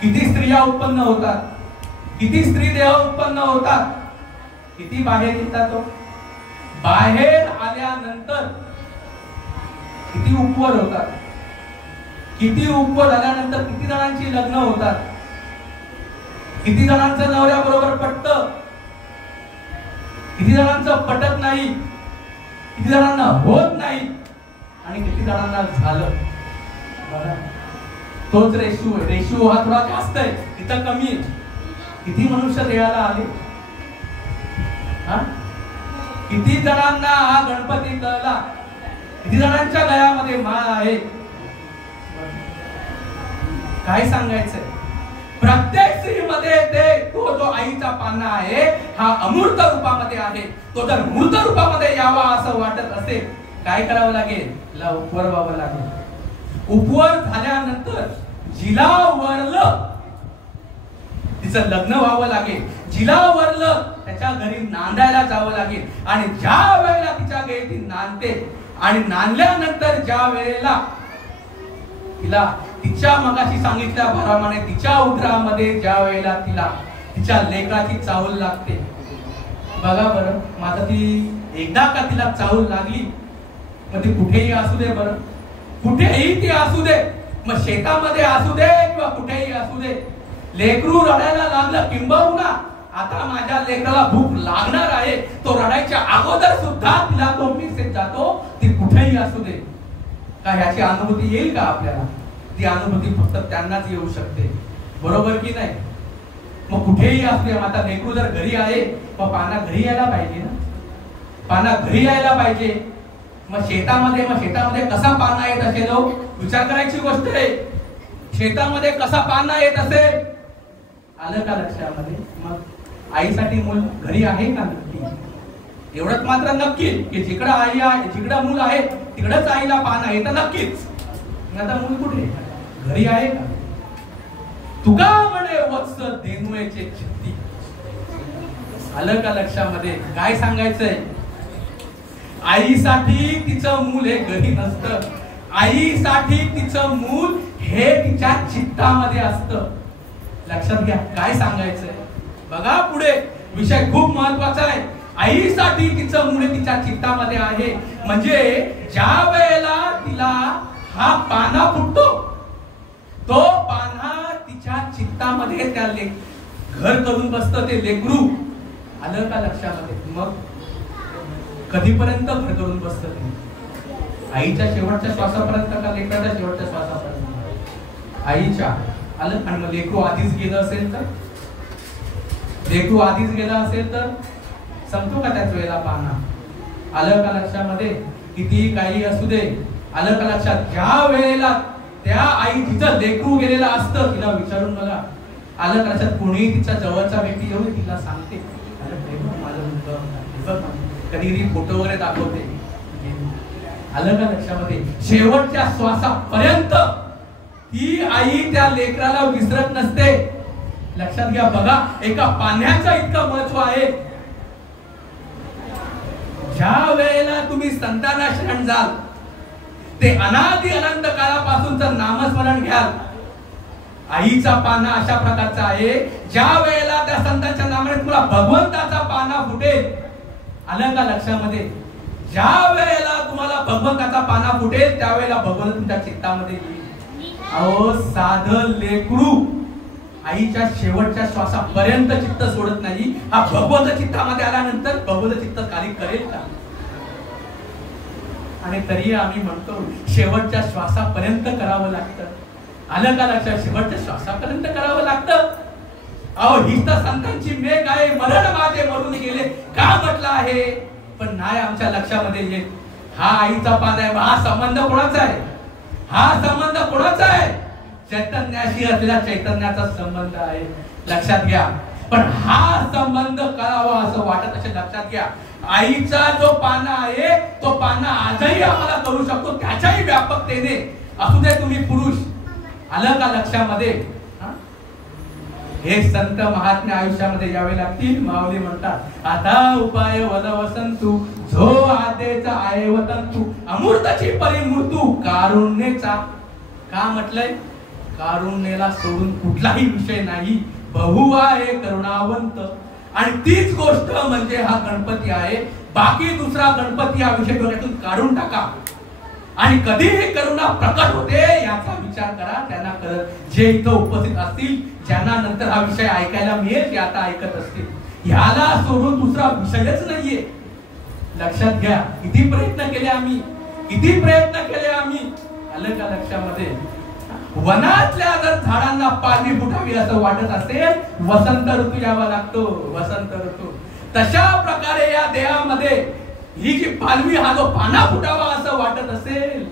किती स्त्रिया उत्पन्न होतात, किती स्त्री देह उत्पन्न होतात, किती बाहेर येतात. बाहेर आल्यानंतर किती उपवर होतात, किती उपवर झाल्यानंतर किती जणांची लग्न होतात, किती जणांचं नवऱ्याबरोबर पटतं, किती जणांचं पटत नाही, किती जणांना होत नाही, आणि किती जणांना झालं. तोच रेशो आहे. रेशो हा थोडा जास्त आहे, इथं कमी आहे. किती मनुष्य देहाला आले, किती जणांना हा गणपती कळला, किती जणांच्या गळ्यामध्ये माळ आहे. काय सांगायचंय? प्रत्येक स्त्रीमध्ये तो जो आईचा पाना आहे हा अमूर्त रूपामध्ये आहे. तो जर मूर्त रूपामध्ये यावा असं वाटत असेल, काय करावं लागेल? उपवर व्हावं लागेल. उपवर झाल्यानंतर जिला वरलं तिचं लग्न व्हावं लागेल, जिला वरलं त्याच्या घरी नांदायला जावं लागेल. आणि ज्या वेळेला तिच्या घरी ती नांदते आणि नांदल्यानंतर ज्या वेळेला तिला तिच्या मगाशी सांगितल्याप्रमाणे तिच्या उदरामध्ये ज्या वेळेला तिला तिच्या लेकराची चाहूल लागते, बघा बरं, माझा ती एकदा का तिला चाहूल लागली, मग ती कुठेही असू दे बरं, कुठेही ती असू दे, मग शेतामध्ये असू दे किंवा कुठेही असू दे, लेकरू रडायला लागलं, किंबहुना आता माझ्या लेकराला भूक लागणार आहे, तो रडायच्या अगोदर सुद्धा तिला तो मेसेज जातो, ती कुठेही असू दे. का ह्याची अनुभूती येईल का आपल्याला? ती अनुभूती फक्त त्यांनाच येऊ शकते, बरोबर की नाही? मग कुठेही असू दे, आता लेकरू जर घरी आहे, मग पाना घरी यायला पाहिजे ना, पाना घरी यायला पाहिजे. मग शेतामध्ये कसा पाना येत असेल, विचार करायची गोष्ट आहे. शेतामध्ये कसा पाना येत असेल, आलं का लक्षामध्ये? मग आईसाठी मूल घरी आहे का? नक्की. एवढंच मात्र नक्की की जिकडं आई आहे, जिकडं मूल आहे तिकडंच आईला पाना येतं नक्कीच. आता मूल कुठे? घरी आहे का? तुका म्हणे वत्स देनुयाचे चित्ती. आलं का लक्षामध्ये? काय सांगायचंय? आईसाठी तिचं मूल हे घरी नसतं, आईसाठी तिचं मूल हे तिच्या चित्तामध्ये असतं. लक्षात घ्या काय सांगायचंय. बघा पुढे विषय खूप महत्वाचा आहे. आईसाठी तिचं मूल तिच्या चित्तामध्ये आहे, म्हणजे ज्या वेळेला तिला हा पाना फुटतो, तो पाना तिच्या चित्तामध्ये त्या घर करून बसतं ते लेकरू. आलं का लक्षामध्ये? मग कधीपर्यंत घर करून बसतं ते? आईच्या शेवटच्या श्वासापर्यंत का लेकराच्या शेवटच्या श्वासापर्यंत? आईच्या. आलं. आणि मग लेकरू आधीच गेलं असेल तर, लेकरू आधीच गेला असेल तर संपतो का त्याच वेळेला पाना? आलं का लक्षामध्ये? किती काही असू दे, आलं का लक्षात? ज्या वेळेला त्या आई तिचं लेकरू गेलेला असतं, तिला विचारून बघा, आलं का लक्षात? कोणी तिच्या जवळचा व्यक्ती येऊन तिला सांगते, माझं मुलगा, कधी कधी फोटो वगैरे दाखवते. आलं का लक्षामध्ये? शेवटच्या श्वासापर्यंत ही आई त्या लेकराला विसरत नसते. लक्षात घ्या. बघा, एका पाण्याचं इतकं महत्व आहे. ज्या वेळेला तुम्ही संताना शरण जाल, ते अनादि अनंत काळापासूनचं नामस्मरण घ्याल, आईचा पाना अशा प्रकारचा आहे, ज्या वेळेला त्या संतांच्या नामाने तुला भगवंताचा पाना फुटेल. आलं का लक्षामध्ये? ज्या वेळेला तुम्हाला भगवंताचा पाना फुटेल, त्यावेळेला भगवंत तुमच्या चित्तामध्ये येईल. अहो, साधं लेकरू आईच्या शेवटच्या श्वासापर्यंत चित्त सोडत नाही. हा भगवंत चित्तामध्ये आल्यानंतर भगवंत चित्त कार्य करेल का? आणि तरी आम्ही म्हणतो शेवटच्या श्वासापर्यंत करावं लागतं. आलं का लक्षात? शेवटच्या श्वासापर्यंत करावं लागतं. अहो, हीच तर संतांची मेघ आहे, मरण माझे मरून गेले का म्हटलं आहे, पण नाही आमच्या लक्षामध्ये येत. हा आईचा पाना आहे. हा संबंध कोणाचा आहे? हा संबंध कोणाचा आहे? चैतन्याशी असलेला चैतन्याचा संबंध आहे. लक्षात घ्या. पण हा संबंध करावा असं वाटत असेल, लक्षात घ्या, आईचा जो पाना आहे तो पाना आजही आम्हाला करू शकतो, त्याच्याही व्यापकतेने. असू दे तुम्ही पुरुष. आलं का लक्षामध्ये? हे संत महात्म्य आयुष्यामध्ये यावे लागतील. माऊली म्हणतात, आता उपाय वद वसंतू जो आदेचा आहे वतंतू अमूर्तची परिमूर्तू कारुण्याचा. का म्हटलंय? कारुण्याला सोडून कुठलाही विषय नाही. बहु आहे करुणावंत. आणि तीच गोष्ट म्हणजे हा गणपती आहे. बाकी दुसरा गणपती हा विषय डोक्यातून काढून टाका. आणि कधीही करुणा प्रकट होते याचा विचार करा. त्यांना कळत, जे इथं उपस्थित असतील, ज्यांना नंतर हा विषय ऐकायला मिळेल, ते आता ऐकत असतील, ह्याला सोडून दुसरा विषयच नाहीये. लक्षात घ्या. किती प्रयत्न केले आम्ही, किती प्रयत्न केले आम्ही. आलं का लक्षामध्ये? वनातल्या जर झाडांना पालवी फुटावी असं वाटत असेल, वसंत ऋतू यावा लागतो. वसंत ऋतू. तशा प्रकारे या देहामध्ये ही जी पालवी, हा जो पाना फुटावा असं वाटत असेल,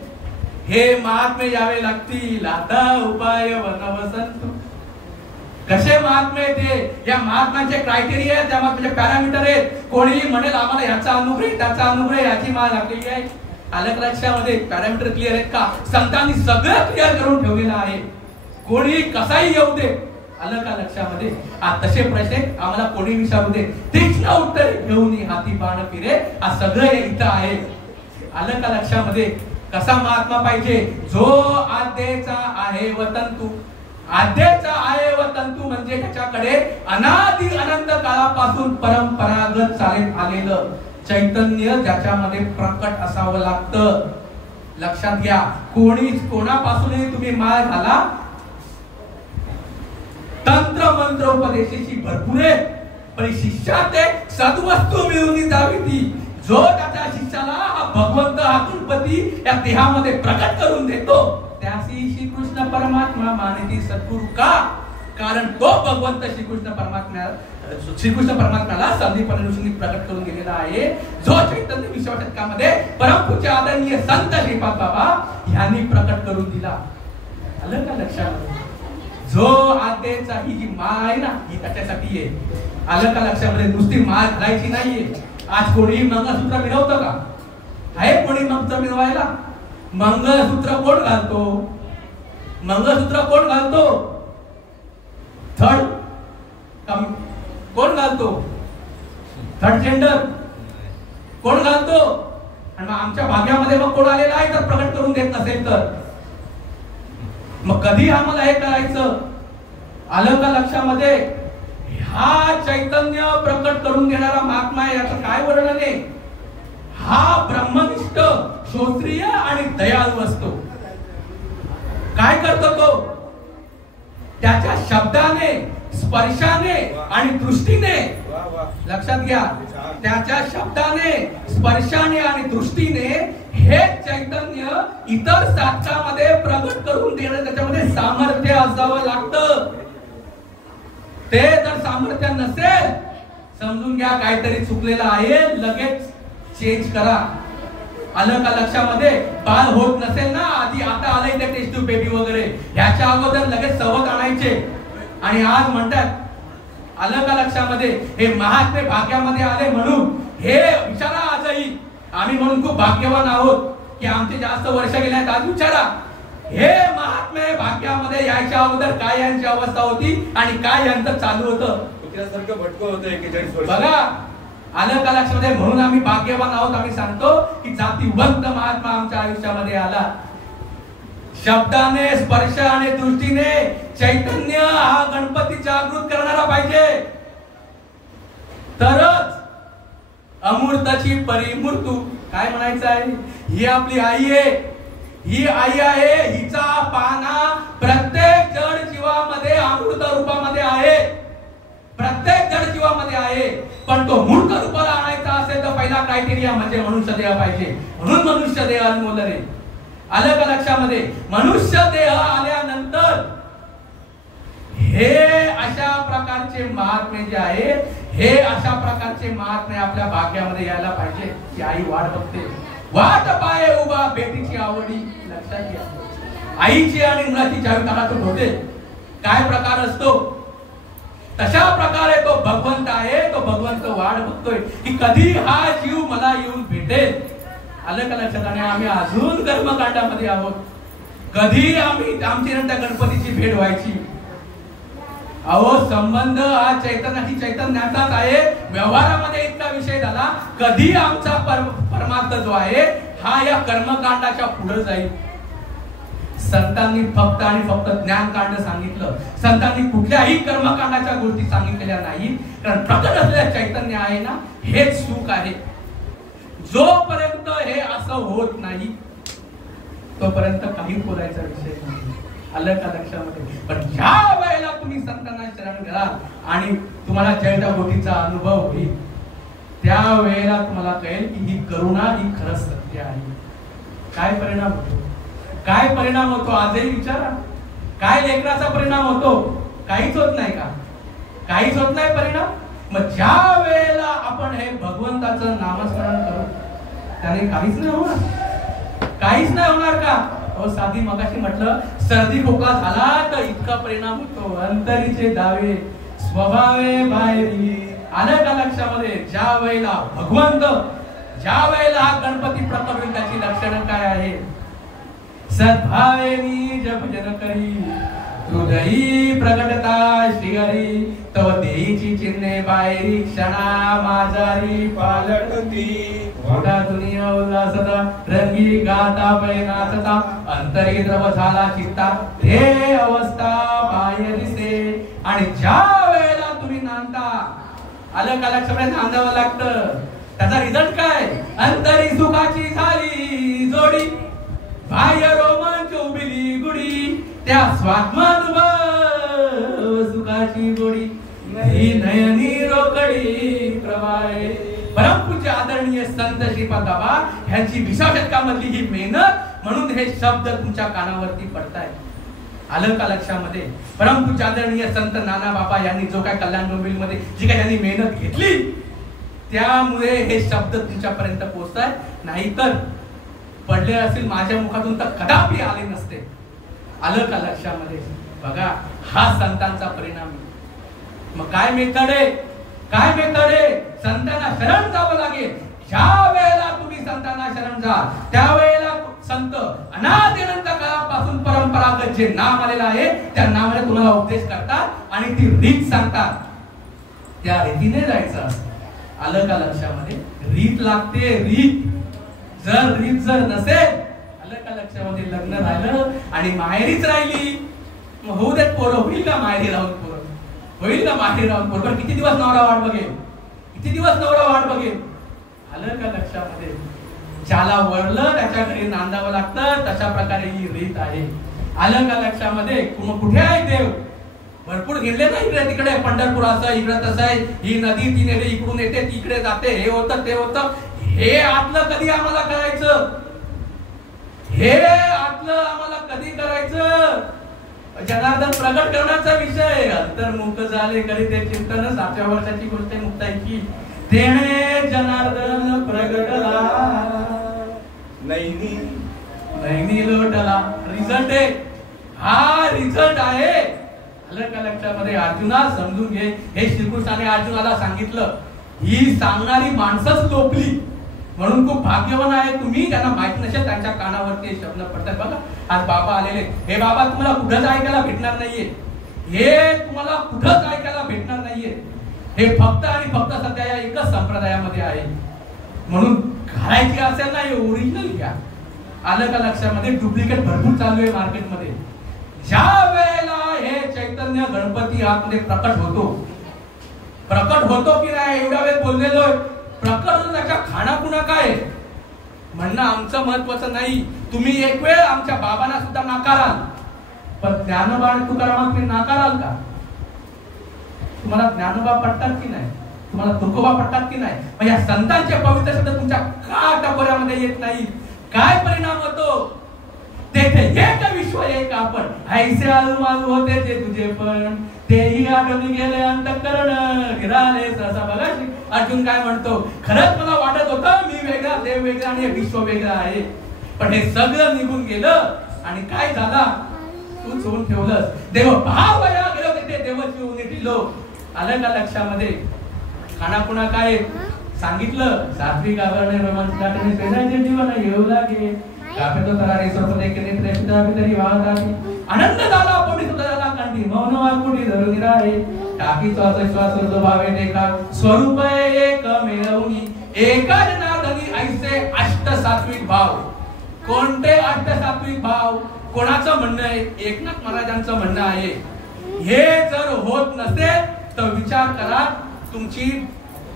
हे महात्मे यावे लागतील. आता उपाय वन वसंत. कसे महात्मे ते? या महात्म्यांचे क्रायटेरिया आहेत, त्या महात्म्याचे पॅरामीटर आहेत. कोणीही म्हणेल आम्हाला याचा अनुग्रह, त्याचा अनुग्रह, याची मान लागलेली आहे. आलं लक्षामध्ये? पॅरामीटर क्लिअर आहेत का? संतांनी सगळं क्लिअर करून ठेवलेलं आहे. कोणी कसाही येऊ दे, आलं का लक्षामध्ये? तसे प्रश्न आम्हाला कोणी विचारू दे, तीक्ष्ण उत्तरे घेऊन हाती बाण फिरे, सगळं इथं आहे. आलं का लक्षामध्ये? कसा महात्मा पाहिजे? जो आद्येचा आहे व तंतू. आद्येचा आहे व तंतू म्हणजे त्याच्याकडे अनादि अनंत काळापासून परंपरागत चालत आलेलं चैतन्य ज्याच्यामध्ये प्रकट असावं लागतं. लक्षात घ्या, कोणापासूनही तुम्ही माळ घाला, तंत्र मंत्र उपदेशाची भरपूर आहे, पण शिष्यात एक सद्वस्तू मिळवली जावी ती. जो त्याच्या शिष्याला हा भगवंत, हा गणपती या देहामध्ये प्रकट करून देतो, त्याशी श्रीकृष्ण परमात्मा मानती सद्गुरु. का? कारण तो भगवंत श्रीकृष्ण परमात्म्याला संदीप ऋषींनी प्रकट करून दिलेला आहे. जो चैतन्य 20व्या शतकामध्ये परमपूज्य आदरणीय संत श्रीपाद बाबा यांनी प्रकट करून दिला. आलं का लक्षात? जो आद्येचा ही जी माळ आहे ना, ही त्याच्यासाठी आहे. आलं का लक्षामध्ये? नुसती माळ घालायची नाहीये. आज कोणी मंगळसूत्र मिळवतं का? आहे कोणी मंगळसूत्र मिळवायला? मंगळसूत्र कोण घालतो? मंगळसूत्र कोण घालतो? थर्ड कोण घालतो? थर्ड जेंडर कोण घालतो? आणि मग आमच्या भाग्यामध्ये मग कोण आलेला आहे तर प्रकट करून देत नसेल तर मग कधी आम्हाला हे करायचं? आलं का लक्षामध्ये? हा चैतन्य प्रकट करून देणारा महात्मा आहे, याचं काय वर्णन आहे? हा ब्रह्मनिष्ठ, श्रोत्रिय आणि दयाळू असतो. काय करतो तो? त्याच्या शब्दाने, स्पर्शाने आणि दृष्टीने, लक्षात घ्या, त्याच्या शब्दाने, स्पर्शाने आणि दृष्टीने हे चैतन्य इतर साधकामध्ये प्रकट करून देणं, त्याच्यामध्ये सामर्थ्य असावं लागतं. ते जर सामर्थ्य नसेल, समजून घ्या काहीतरी चुकलेलं आहे, लगेच चेंज करा. आलं का लक्षामध्ये? बाल होत नसेल ना, आधी आता आलंय ते टेस्ट ट्यूब बेबी वगैरे, ह्याच्या अगोदर लगेच सवत आणायचे आणि आज म्हणतात. आलं का लक्षामध्ये? हे महात्मे भाग्यामध्ये आले म्हणून हे विचारा. आजही आम्ही म्हणून खूप भाग्यवान आहोत की आमचे जास्त वर्ष गेले आहेत. आज विचारा, हे महात्मे भाग्यामध्ये यायच्या अगोदर काय यांची अवस्था होती आणि काय यांचं चालू होतं? भटकं होतं 41 वर्ष. बघा, आलं का लक्षामध्ये? म्हणून आम्ही भाग्यवान आहोत. आम्ही सांगतो की जातीवंत महात्मा आमच्या आयुष्यामध्ये आला. शब्दाने, स्पर्श आणि दृष्टीने चैतन्य हा गणपती जागृत करणारा पाहिजे, तरच अमूर्ताची परिमूर्तू. काय म्हणायचं आहे? ही आपली आई आहे, ही आई आहे, हिचा पाना प्रत्येक जड जीवामध्ये अमृत रूपामध्ये आहे, प्रत्येक जड जीवामध्ये आहे. पण तो मूर्त रूपाला आणायचा असेल तर पहिला क्रायटेरिया म्हणजे मनुष्य देह पाहिजे. म्हणून मनुष्य देह अनमोल आहे. आलं का लक्षामध्ये? मनुष्य देह आल्यानंतर हे अशा प्रकारचे महात्मे जे आहे, हे अशा प्रकारचे महात्मे आपल्या भाग्यामध्ये यायला पाहिजे. की आई वाट बघते, वाट पाये उभा बेटीची आवडी. लक्षात घ्या, आईची आणि मुलाची ज्यावेळी कानातून होते काय प्रकार असतो, तशा प्रकारे तो भगवंत आहे. तो भगवंत वाट बघतोय की कधी हा जीव मला येऊन भेटेल. आलं का लक्षात? आणि आम्ही अजून कर्मकांडामध्ये आहोत. कधी आम्ही आमची त्या गणपतीची भेट व्हायची? अहो, संबंध हा चैतन्याचाच आहे. व्यवहारामध्ये इतका विषय झाला, कधी आमचा परमार्थ जो आहे हा या कर्मकांडाच्या पुढे जाईल. संतांनी फक्त आणि फक्त ज्ञानकांड सांगितलं. संतांनी कुठल्याही कर्मकांडाच्या गोष्टी सांगितलेल्या नाहीत. कारण प्रकट असलेलं चैतन्य आहे ना, हेच सुख आहे. जोपर्यंत हे असं होत नाही तोपर्यंत काही बोलायचा विषय नाही. आलं का लक्षामध्ये? पण ज्या वेळेला तुम्ही संतांना शरण घ्याल आणि तुम्हाला जयता गोष्टीचा अनुभव होईल, त्या वेळेला तुम्हाला कळेल की ही करुणा ही खरंच सत्य आहे. काय परिणाम होतो? काय परिणाम होतो? आजही विचारा. काय लेकराचा परिणाम होतो? काहीच होत नाही का? काहीच होत नाही परिणाम. मग ज्या वेळेला आपण हे भगवंताचं नामस्मरण करू, त्याने काहीच नाही होणार. काहीच नाही होणार का? साधी मगाशी म्हटलं, सर्दी खोकला झाला तर इतका परिणाम होतो. अंतरीचे दावे स्वभावे बाहेरी. आलं का लक्षामध्ये? ज्या वेळेला भगवंत, ज्या वेळेला हा गणपती प्रकट होईल, त्याची लक्षणं काय आहे? सद्भावेनी जप जन करी, हृदयी प्रगटता श्रीहरी तव देईची चिन्हे बाहेरी क्षणा माझारी पालटती मोठा दुनिया उल्हासता रंगी गाता पै नाचता अंतरी द्रव झाला चित्ता हे अवस्था बाह्य दिसे आणि ज्या वेळेला तुम्ही नांदता आलं का लक्षात नांदावं लागतं त्याचा रिझल्ट काय अंतरी सुखाची झाली जोडी बाह्य रोमांच उभिली गुडी त्या स्वात्मानुभव सुखाची गोडी ही नयनी रोकडी प्रवाहे परमपूज्य आदरणीय संत श्रीपाद बाबा ह्यांची 20व्या शतकामधली ही मेहनत म्हणून हे शब्द तुमच्या कानावरती पडतायत आलं का लक्षामध्ये परमपूज्य आदरणीय संत नाना बाबा यांनी जो काय कल्याण डोंबिवली मध्ये जी काय त्यांनी मेहनत घेतली त्यामुळे हे शब्द तुमच्यापर्यंत पोहोचतायत नाहीतर पडले असतील माझ्या मुखातून तर कदापि आले नसते आलं का लक्षामध्ये बघा हा संतांचा परिणाम मग काय मेथड आहे संतांना शरण जावं लागेल ज्या वेळेला तुम्ही संतांना शरण जा त्यावेळेला संत अनादिअनंत काळापासून परंपरागत जे नाम आलेलं आहे त्या नावाने तुम्हाला उपदेश करतात आणि ती रीत सांगतात त्या रीतीने जायचं आलं का लक्षामध्ये रीत लागते रीत जर नसेल आलं का लक्षामध्ये लग्न झालं आणि माहेरीच राहिली मग होऊ देत पोरं होईल का माहेरी राहून पोरं होईल का माहेरी राहून पोरं किती दिवस नवरा वाट बघेल आलं का लक्षामध्ये ज्याला वळलं त्याच्या घरी नांदावं लागतं तशा प्रकारे ही रीत आहे आलं का लक्षामध्ये कुठे आहे देव भरपूर गेले ना इकडे तिकडे पंढरपूर असं इकडे तसं आहे ही नदी ती नेली इकडून येते तिकडे जाते हे होतं ते होतं हे आतलं कधी आम्हाला करायचं जनार्दन प्रगट करण्याचा विषय अंतर्मुख झाले कधी ते चिंतन 7व्या वर्षाची गोष्ट आहे मुक्ताईची तेणे जनार्दन प्रगटला नैनी लोटला रिझल्ट आहे हा रिझल्ट आहे आलं का लक्षामध्ये अर्जुना समजून घे हे श्रीकृष्णाने अर्जुनाला सांगितलं ही सांगणारी माणसंच लोपली म्हणून खूप भाग्यवान आहे तुम्ही ज्यांना माहिती नसेल त्यांच्या कानावरती हे शब्द पडतात बघा आज बाबा आलेले हे बाबा तुम्हाला कुठंच ऐकायला भेटणार नाहीये हे फक्त आणि फक्त सध्या या एकच संप्रदायामध्ये आहे म्हणून घालायची असेल ना हे ओरिजिनल घ्या आलं का लक्षामध्ये डुप्लिकेट भरपूर चालू आहे मार्केटमध्ये ज्या वेळेला हे चैतन्य गणपती आतमध्ये प्रकट होतो की नाही एवढ्या वेळ बोललेलो प्रकट होतो त्याच्या खाणापुणा काय म्हणणं आमचं महत्वाचं नाही तुम्ही एक वेळ आमच्या बाबांना सुद्धा नाकाराल पण ज्ञानोबा आणि तुकारामात तुम्ही नाकाराल का तुम्हाला ज्ञानोबा पडतात की नाही तुम्हाला तुकोबा पडतात की नाही मग या संतांचे पवित्र शब्द तुमच्या का टपोऱ्यामध्ये येत नाही काय परिणाम होतो तेथे एक विश्व एक आपण ऐसे आलमालू होते ते तुझे पण तेही आठवणी गेले अंतःकरण गिराले सहसा बघा अर्जुन काय म्हणतो खरंच मला वाटत होतं मी वेगळा देव वेगळा आणि विश्व वेगळा आहे पण हे सगळं निघून गेलं आणि काय झाला तू सोडून ठेवलंस देव भाव या गेलो ते देवची उन्नीटिलो आलं का लक्षामध्ये खानापुणा काय सांगितलं सात्विक आवरणे रोमांच काटणे प्रेमाचे जीवन येऊ लागे कापे तो तरारे स्वतः केले प्रेषिता तरी वाहत आली आनंद झाला पोटी सुद्धा कांती मौन वाकुटी धरून राहे टाकी श्वास भावे देखा स्वरूप एक मिळवणी एका जनार्दनी ऐसे अष्ट सात्विक भाव कोणते अष्ट सात्विक भाव कोणाचं म्हणणं आहे एकनाथ महाराजांचं म्हणणं आहे हे जर होत नसेल तर विचार करा तुमची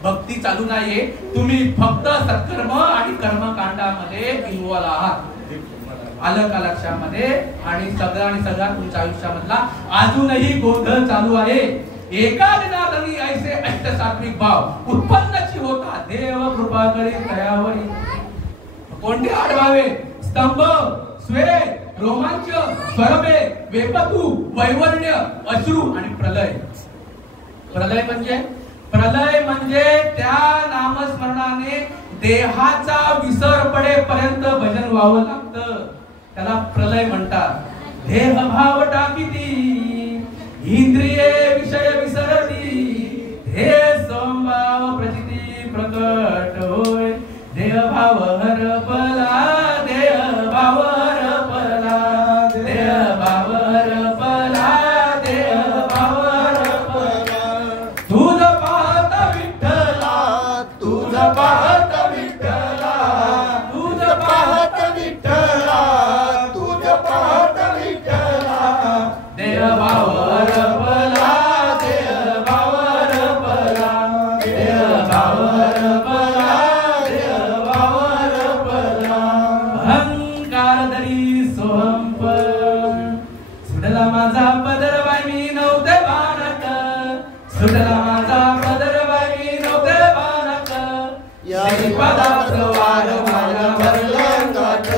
भक्ती चालू नाहीये तुम्ही फक्त सत्कर्म आणि कर्मकांडामध्ये इन्व्हॉल्व आहात आलं का लक्षामध्ये आणि सगळा तुमच्या आयुष्यामधला अजूनही गोंधळ चालू आहे एका जनार्दनी ऐसे अष्ट सात्विक भाव उत्पन्नची होता देव कृपा करी तयावरी कोणते आडवावे स्तंभ स्वेद रोमांच स्वरमे वेपतू वैवर्ण्य अश्रू आणि प्रलय म्हणजे त्या नामस्मरणाने देहाचा विसर पडेपर्यंत भजन व्हावं लागतं त्याला प्रलय म्हणतात देह भाव टाकीती इंद्रिये विषय विसरती हे समभाव प्रचिती प्रकट होय देह भाव हरपला देह भाव हरपला देह भाव हरपला माझा पदर बाई मी नव्हते भानत, सुटला माझा पदर बाई मी नव्हते भानत, श्रीपादाचं वार माझ्या भरल्या अंगात,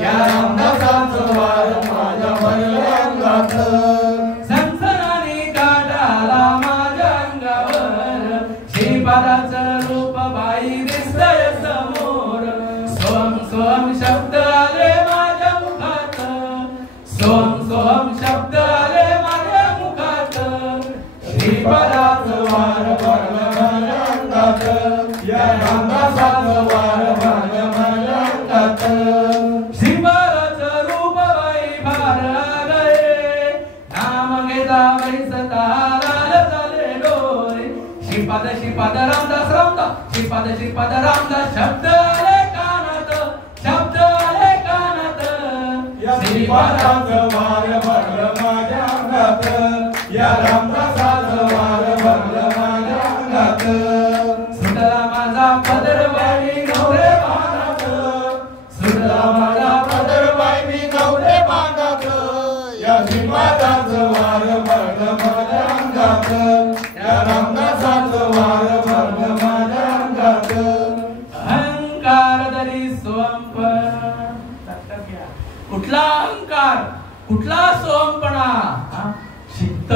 या रामदासाचं वार माझ्या भरल्या अंगात, संसाराने काटाला माझ्या अंगावर, श्रीपादाचं रूप बाई दिसतंय समोर, सोम सोम शब्द आले माझ्या मुखात, सोम सोम शब्द आले माझ्या मुखात, श्रीपादाचं वार भरल्या अंगात, या रामदासाचं वार भरल्या अंगात, श्रीपादाचं रूप बाई भार आलंय, नाम घेता बैसता लाल झाले डोळे, श्रीपाद श्रीपाद रामदास रामदास, श्रीपाद श्रीपाद रामदास, शब्द आले कानात, शब्द आले कानात, श्रीपादाचं वार भरलं माझ्या अंगात, या रामदासाचं वार भरलं माझ्या अंगात, सुटला माझा पदर बाई मी नव्हते भानात, सुटला माझा पदर बाई मी नव्हते भानात, या श्रीपादाचं वार भरलं माझ्या अंगात, या रामदासाचं वार भरलं माझ्या अंगात, अहंकार दरी सोमपणा, कुठला अहंकार कुठला सोमपणा, चित्त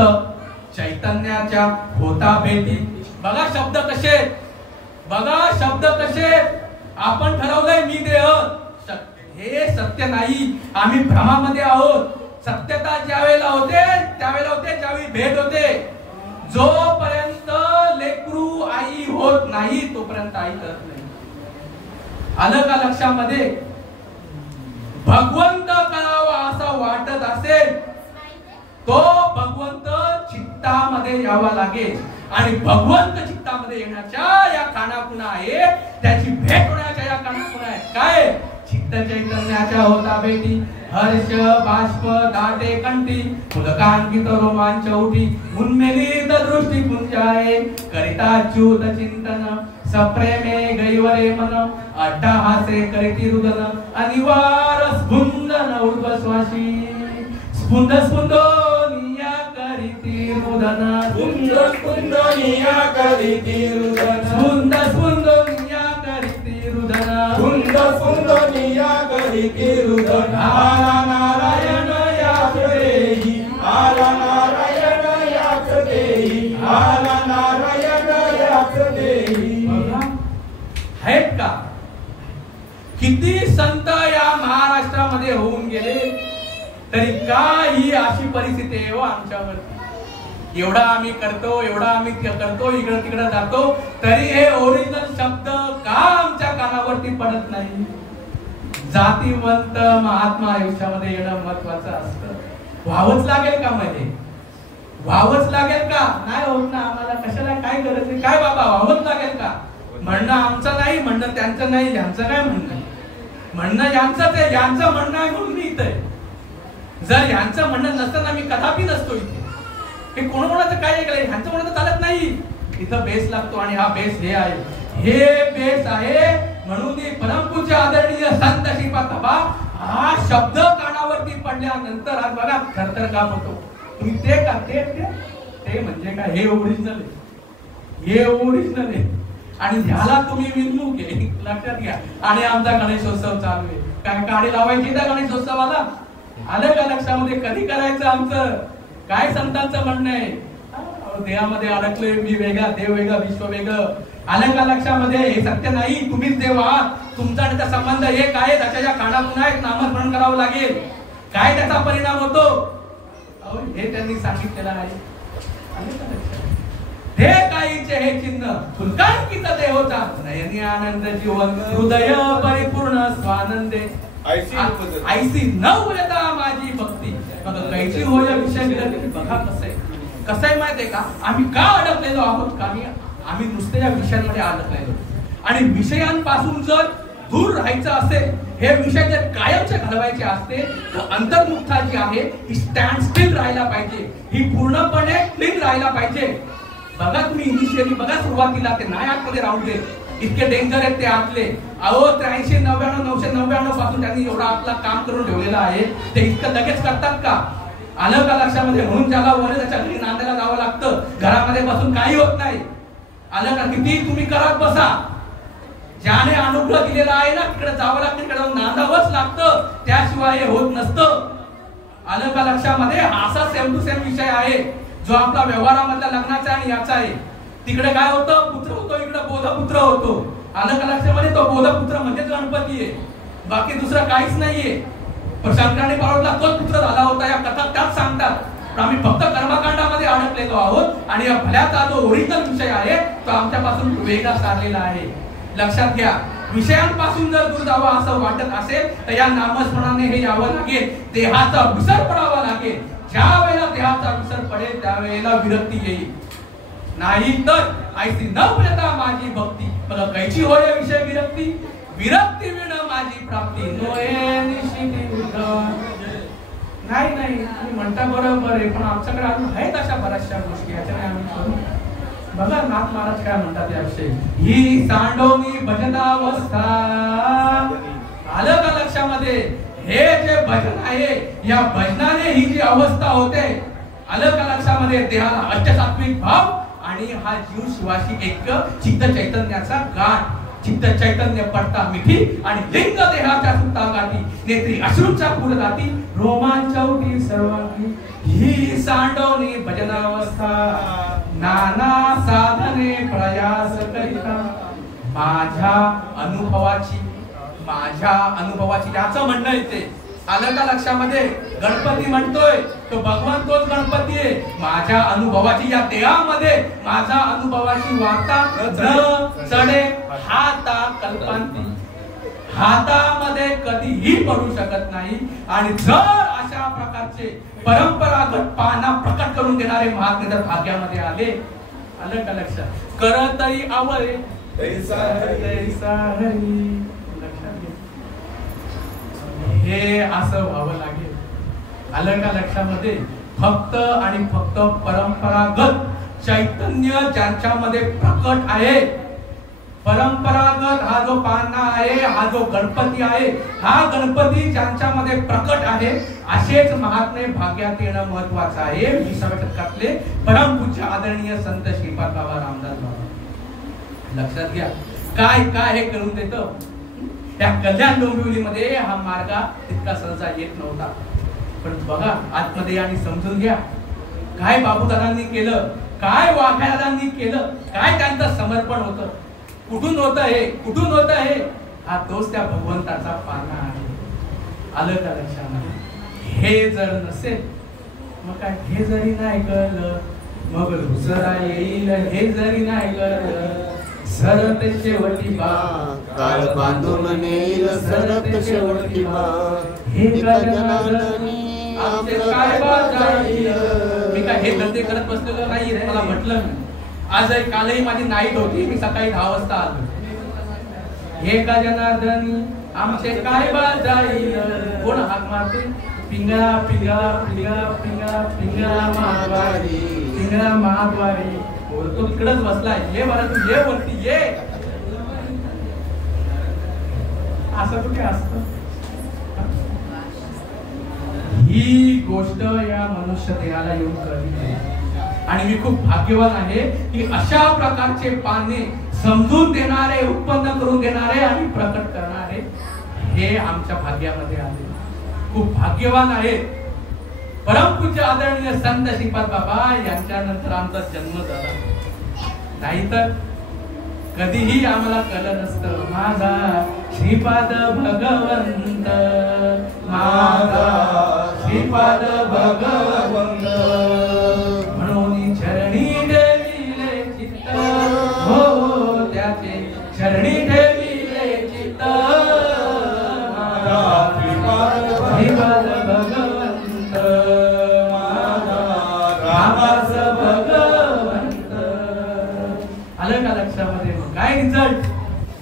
चैतन्याच्या होता भेटी, बघा शब्द कसे, बघा शब्द कसे, आपण ठरवलंय मी देह, हे सत्य नाही, आम्ही भ्रमामध्ये आहोत, सत्यता ज्यावेळेला होते त्यावेळेला होते ज्यावेळी भेट होते, जोपर्यंत लेकरू आई होत नाही तोपर्यंत आई करत नाही, आलं का लक्षामध्ये, भगवंत करावा असं वाटत असेल तो भगवंत चित्तामध्ये यावा लागेल, आणि भगवंत चित्तामध्ये येण्याच्या या कानाकुना आहेत, त्याची भेट होण्याच्या या कानाकुना आहेत, काय चित्त चैतन्याच्या होता भेटी, हर्ष बाष्प दाटे कंठी, पुलकांकित रोमांच उठी, उन्मेलित दृष्टी पुंजाये, करिता च्युत चिंतन, सप्रेमे गैवरे मन, अट्टहासे करिती रुदन, अनिवार स्फुंदन ऊर्ध्वश्वासी, स्फुंद स्फुंदोनिया करिती रुदन, स्फुंद स्फुंदोनिया करिती रुदन, स्फुंद स्फुंदोनिया करिती रुदन, स्फुंद स्फुंदोनिया करिती रुदन, आला नारायण याच देही, आला नारायण याच देही, आला नारायण याच देही. आहेत का किती संत या महाराष्ट्रामध्ये होऊन गेले तरी का ही अशी परिस्थिती आहे हो आमच्यावरती, एवढा आम्ही करतो, एवढा आम्ही करतो, इकडे तिकडे जातो, तरी हे ओरिजिनल शब्द का आमच्या कानावरती पडत नाही. जातीवंत महात्मा आयुष्यामध्ये येणं महत्वाचं असतं, व्हावंच लागेल का मध्ये, व्हावंच लागेल का, नाही होत ना आम्हाला, कशाला काय गरज आहे, काय बाबा व्हावंच लागेल का, म्हणणं आमचं नाही, म्हणणं त्यांचं नाही, यांचं काय म्हणणं, म्हणणं यांचंच आहे, यांचं म्हणणं आहे म्हणून मी इथं आहे, जर यांचं म्हणणं नसताना मी कदापि नसतो इथे, हे कोणाकोणाचं काय ऐकलंय, ह्यांचं म्हणणं चालत नाही, इथं बेस लागतो, आणि हा बेस हे आहे, हे बेस आहे, म्हणून परमपूज्य आदरणीय संत श्रीपाद बाबा हा शब्द कानावरती पडल्यानंतर आज बघा थरथर काम होतो, तुम्ही ते का ते म्हणजे काय, हे ओरिजिनल आहे, हे ओरिजिनल आहे, आणि ह्याला तुम्ही विनमुख आहे, लक्षात घ्या. आणि आमचा गणेशोत्सव चालू आहे, काय गाडी लावायची त्या गणेशोत्सवाला, आलं का लक्षामध्ये, कधी करायचं आमचं, काय संतांचं म्हणणं आहे, देहामध्ये अडकलोय मी वेगळा, देव वेगळा, विश्व वेगळं, आलं का लक्षामध्ये, हे सत्य नाही, तुम्हीच देव आहात, तुमचा आणि त्याचा संबंध एक आहे, त्याच्या कानातून आहेत, नामस्मरण करावं लागेल, काय त्याचा परिणाम होतो हे त्यांनी सांगितलेलं आहे. हे काहीचे हे चिन्ह फुलकांकित देवता, नयनी आनंद जीवन, हृदय परिपूर्ण स्वानंदे, ऐसी नवलता माझी भक्ती, मग कैची होय विषय विरक्ती. बघा कसं आहे माहितीये का, आम्ही का अडकलेलो आहोत, का आम्ही नुसते या विषयांमध्ये अडकलेलो, आणि विषयांपासून जर दूर राहायचं असेल, हे विषय जर कायमचे घडवायचे असते तर अंतर्मुखता जी आहे ही स्टँड स्टिल राहायला पाहिजे, ही पूर्णपणे क्लीन राहायला पाहिजे. बघा तुम्ही इनिशियली बघा, सुरुवातीला ते नाही आतमध्ये राहू दे, इतके डेंजर आहेत ते आतले. अहो 83, 99, 999 पासून त्यांनी एवढा आपला काम करून ठेवलेला आहे, ते इतकं लगेच करतात का, आलं का लक्षामध्ये? म्हणून ज्याला वर त्याच्या घरी नांदायला जावं लागतं, घरामध्ये बसून काही होत नाही. आलं का? किती तुम्ही करत बसा, ज्याने अनुग्रह दिलेला आहे ना तिकडे जावं लागतं, तिकडे नांदावंच लागतं, त्याशिवाय हे होत नसतं. आलं का लक्षामध्ये? असा सेम टू सेम विषय आहे जो आपला व्यवहारामधल्या लग्नाचा आणि याचा आहे. तिकडे काय होतं? पुत्र होतो, इकडे बोधपुत्र होतो. आलं का लक्षामध्ये? तो बोधपुत्र म्हणजेच गणपती आहे, बाकी दुसरं काहीच नाहीये. पण शंकराने पार्वतीला तोच पुत्र झाला होता, या कथा त्याच सांगतात. पण आम्ही फक्त कर्मकांडामध्ये अडकलेलो आहोत आणि या भल्याचा जो ओरिजिनल विषय आहे तो आमच्यापासून वेगळा सारलेला आहे. लक्षात घ्या, विषयांपासून जर दूर जावं असं वाटत असेल तर या नामस्मरणाने हे यावं लागेल, देहाचा विसर पडावा लागेल. ज्या वेळेला देहाचा विसर पडेल त्यावेळेला विरक्ती येईल. नाही तर ऐसी न प्रता माझी भक्ती, बघा कैची होय विषय विरक्ती, विरक्ती विण माझी प्राप्ती नोये निशिती उद्धव. नाही नाही तुम्ही म्हणता बरोबर आहे, पण आमच्याकडे अजून आहेत अशा बऱ्याचशा गोष्टी, याच्याने आम्ही करू. बघा नाथ महाराज काय म्हणतात याविषयी, ही सांडोनी भजनावस्था. आलं का लक्षामध्ये? हे जे भजन आहे या भजनाने ही जी अवस्था होते, आलं का लक्षामध्ये? देहाला अष्टसात्विक भाव आणि हा जीव शिवाशी एक चित्त चैतन्याचा गाठ, चित्त चैतन्य पडता मिठी आणि लिंग देहाच्या सुता गाठी, नेत्री अश्रूंच्या फुल गाठी, रोमांचवटी सर्वांगी. ही सांडोनी भजनावस्था, नाना साधने प्रयास करिता, माझ्या अनुभवाची याचं म्हणणं येते. आलं का लक्षामध्ये? गणपती म्हणतोय तो भगवान तोच गणपती आहे. माझ्या अनुभवाची या देहामध्ये माझ्या अनुभवाची वार्ता न चढे हाता कल्पांती, हातामध्ये कधीही पडू शकत नाही. आणि जर अशा प्रकारचे परंपरागत पाना प्रकट करून देणारे महात्मे जर भाग्यामध्ये आले, आलं का लक्षात? करतई आवळे हे असं व्हावं लागेल. आलं का लक्षामध्ये? फक्त आणि फक्त परंपरागत चैतन्य ज्यांच्यामध्ये प्रकट आहे, परंपरागत हा जो पाना आहे, हा जो गणपती आहे, हा गणपती ज्यांच्यामध्ये प्रकट आहे, असेच महात्मे भाग्यात येणं महत्वाचं आहे. 20व्या शतकातले परमपूज्य आदरणीय संत श्रीपाद बाबा रामदास बाबा. लक्षात घ्या काय काय हे करून देतं. त्या कल्याण डोंबिवलीमध्ये हा मार्ग तितका सहसा येत नव्हता, पण बघा आतमध्ये आणि समजून घ्या काय बाबूदादांनी केलं, काय वाघ्यादांनी केलं, काय त्यांचं समर्पण होतं, कुठून होतं हे, कुठून होतं हे. हा तोच त्या भगवंताचा पाना आहे. आलं का लक्षामध्ये? हे जर नसेल मग काय, हे जरी नाही कळलं मग दुसरा येईल, हे जरी नाही कळलं सरत शेवटी बा, काळ बांधून नेईल सरत शेवटी बा, हे गगनाधनी आमचे काय बाजारी. मी काय हे धंदे करत बसलेलो नाही, मला म्हटलं आजही कालही माझी नाईट होती, मी सकाळी 10 वाजता आलो. हे गगनाधनी आमचे काय बाजारी. कोण हाक मारते? पिंगळा पिंगळा पिंगळा पिंगळा पिंगळा महाद्वारी, पिंगळा महाद्वारी. तो तिकडेच बसलाय, ये बरं तू ये वरती ये. असं कुठे असतं? ही गोष्ट या मनुष्य देहाला येऊन कळली. आणि मी खूप भाग्यवान आहे की अशा प्रकारचे पाने समजून देणारे, उत्पन्न करून देणारे आणि प्रकट करणारे हे आमच्या भाग्यामध्ये आले. खूप भाग्यवान आहे. परमपूज्य आदरणीय संत श्रीपाद बाबा यांच्यानंतर आमचा जन्म झाला, नाहीतर कधीही आम्हाला कळलं नसतं. माझा श्रीपाद भगवंत, माझा श्रीपाद भगवंत, म्हणून चरणी ठेविले चित्त, हो त्याचे चरणी ठेविले चित्त. श्रीपाद भगवंत, रामास भगवंत. आलं का लक्षामध्ये? मग काय रिझल्ट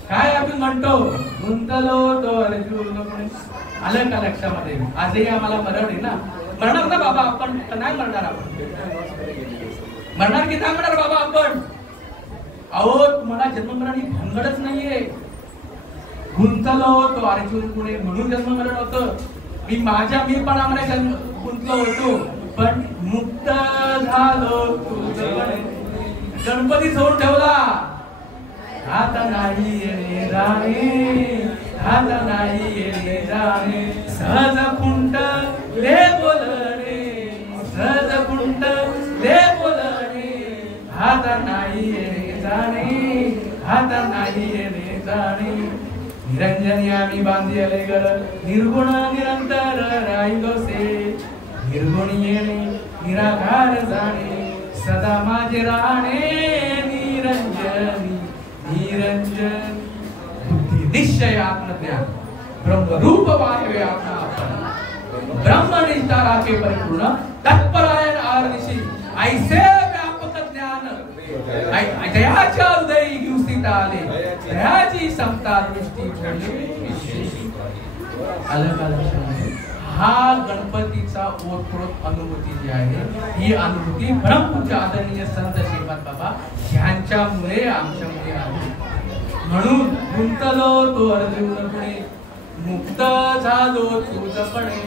काय आपण म्हणतो? गुंतलो तो अर्जुन. आलं का लक्षामध्ये? आजही आम्हाला मरण आहे ना, मरणार ना बाबा आपण? नाही मरणार आपण, मरणार की नाही मरणार बाबा आपण? अहो तुम्हाला जन्ममरण ही भानगडच नाहीये. गुंतलो तो अर्जुन पुढे म्हणून जन्ममरण होतं. मी पण आम्हाला गुंतलो होतो, पण मुक्त झालो तुझपणे. गणपती सोडून ठेवला, आता नाही येणे जाणे, आता नाही येणे जाणे. सहज खुंट ले बोलणे, सहज खुंट ले बोलणे. आता नाही येणे जाणे, आता नाही येणे जाणे. निरंजनी आम्ही बांधिले घर, निर्गुण निरंतर राहिलो से. निर्गुण येणे निराकार जाणे, सदा माझे राहणे निरंजनी. निरंजन बुद्धी निश्चय आत्मज्ञान, ब्रह्मरूप वाहे आपण. ब्रह्मनिष्ठा राखे परिपूर्ण, तत्परायण आरनिशी. ऐसे व्यापक ज्ञान दयाच्या हृदयी स्थित आले. दयाची समता दृष्टी हा गणपतीचा ओतप्रोत अनुभूती जी आहे, ही अनुभूती परमपूज्य आदरणीय संत श्रीपाद बाबा ह्यांच्यामुळे आमच्यामुळे आली. म्हणून गुंतलो तो अर्जुन पुणे, मुक्त झालो तुझपणे,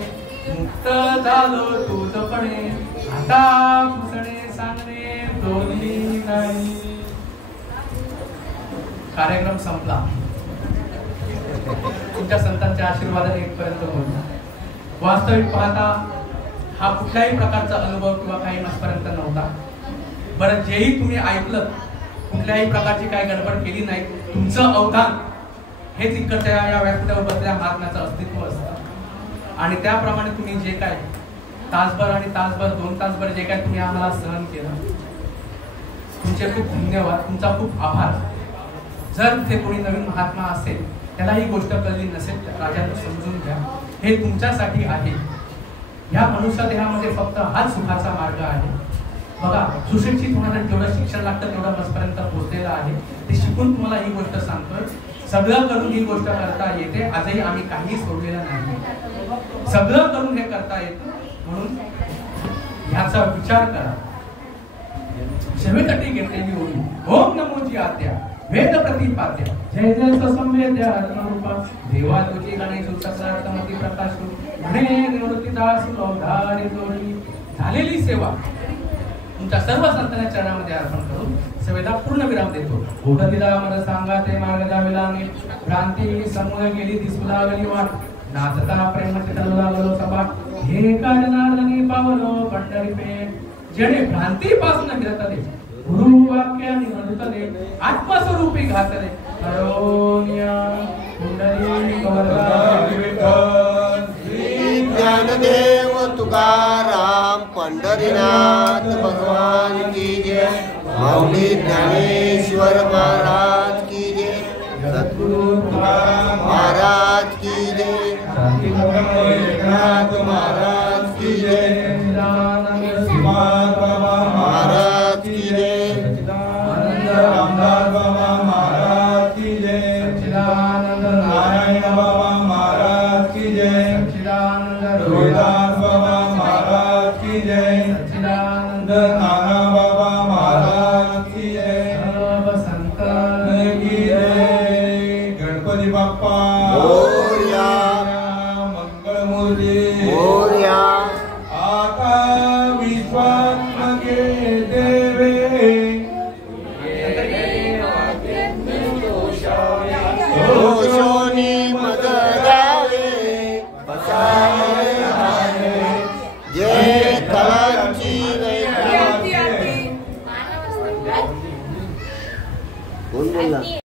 मुक्त झालो तुझपणे. आता पुसणे सांगणे दोन्ही नाही. कार्यक्रम संपला. तुमच्या संतांच्या आशीर्वादाने इथपर्यंत पोहोचला. वास्तविक पाहता हा कुठल्याही प्रकारचा अनुभव किंवा काही आजपर्यंत नव्हता. बरं, जेही तुम्ही ऐकलं, कुठल्याही प्रकारची काही गडबड केली नाही. तुमचं अवधान हे तिकडच्या या व्यासपीठावर बसलेल्या महात्म्याचं अस्तित्व असतं आणि त्याप्रमाणे तुम्ही जे काय तासभर आणि तासभर 2 तासभर जे काय तुम्ही आम्हाला सहन केलं, तुमचे खूप धन्यवाद, तुमचा खूप आभार. जर ते कोणी नवीन महात्मा असेल, त्याला ही गोष्ट कळली नसेल, राजांना समजून घ्या, हे तुमच्यासाठी आहे. या मनुष्य देहामध्ये फक्त हाच सुखाचा मार्ग आहे. बघा, सुशिक्षित होण्यासाठी जेवढं शिक्षण लागतं तेवढं बसपर्यंत पोहोचलेलं आहे. ते शिकून तुम्हाला ही गोष्ट सांगतोय. सगळं करून ही गोष्ट करता येते. आजही आम्ही काही सोडलेलं नाही. सगळं करून हे करता येतं. म्हणून ह्याचा विचार करा. शेवेतटी घेतलेली ओळी, ओम नमोची आद्या, वेद प्रतिपाद्या, जय जय ससंवेद्या आत्मरूपा. देवा तुझी गणेश उत्सवार्थमती प्रकाश म्हणे निवृत्तीदास अवधारी जोडी. झालेली सेवा तुमच्या सर्व संतांच्या चरणामध्ये अर्पण करून सेवेला पूर्ण विराम देतो. ओढ दिला मला सांगा ते मार्ग दावेला मी. भ्रांती समूळ गेली दिसू लागली वाट. नाचता प्रेमाचे चालू लागलो सपाट. हे कारणार्दनी पावलो पंढरी पेठ. जेणे भ्रांतीपासून फिरतले, गुरु वाक्याने म्हणतले, आत्मस्वरूपी घातले. करोनिया पुंडरी ज्ञानदेव तुकाराम पंढरीनाथ भगवान की जय. माऊली ज्ञानेश्वर महाराज की जय. सद्गुरु महाराज की जय. एकनाथ महाराज की जय. महाराज की जय. रामदास बाबा महाराज की जय. नारायण बाबा महाराज की जय. रोहिदास बाबा महाराज की जय. नाना बाबा महाराज की जय. संतान की जय. गणपती बाप्पा मोरया. मंगळमूर्ती मोरया. आता विश्वात्मके देवे दोषोनी मद द्यावे. बसावे जय कलांची कोण बोलला?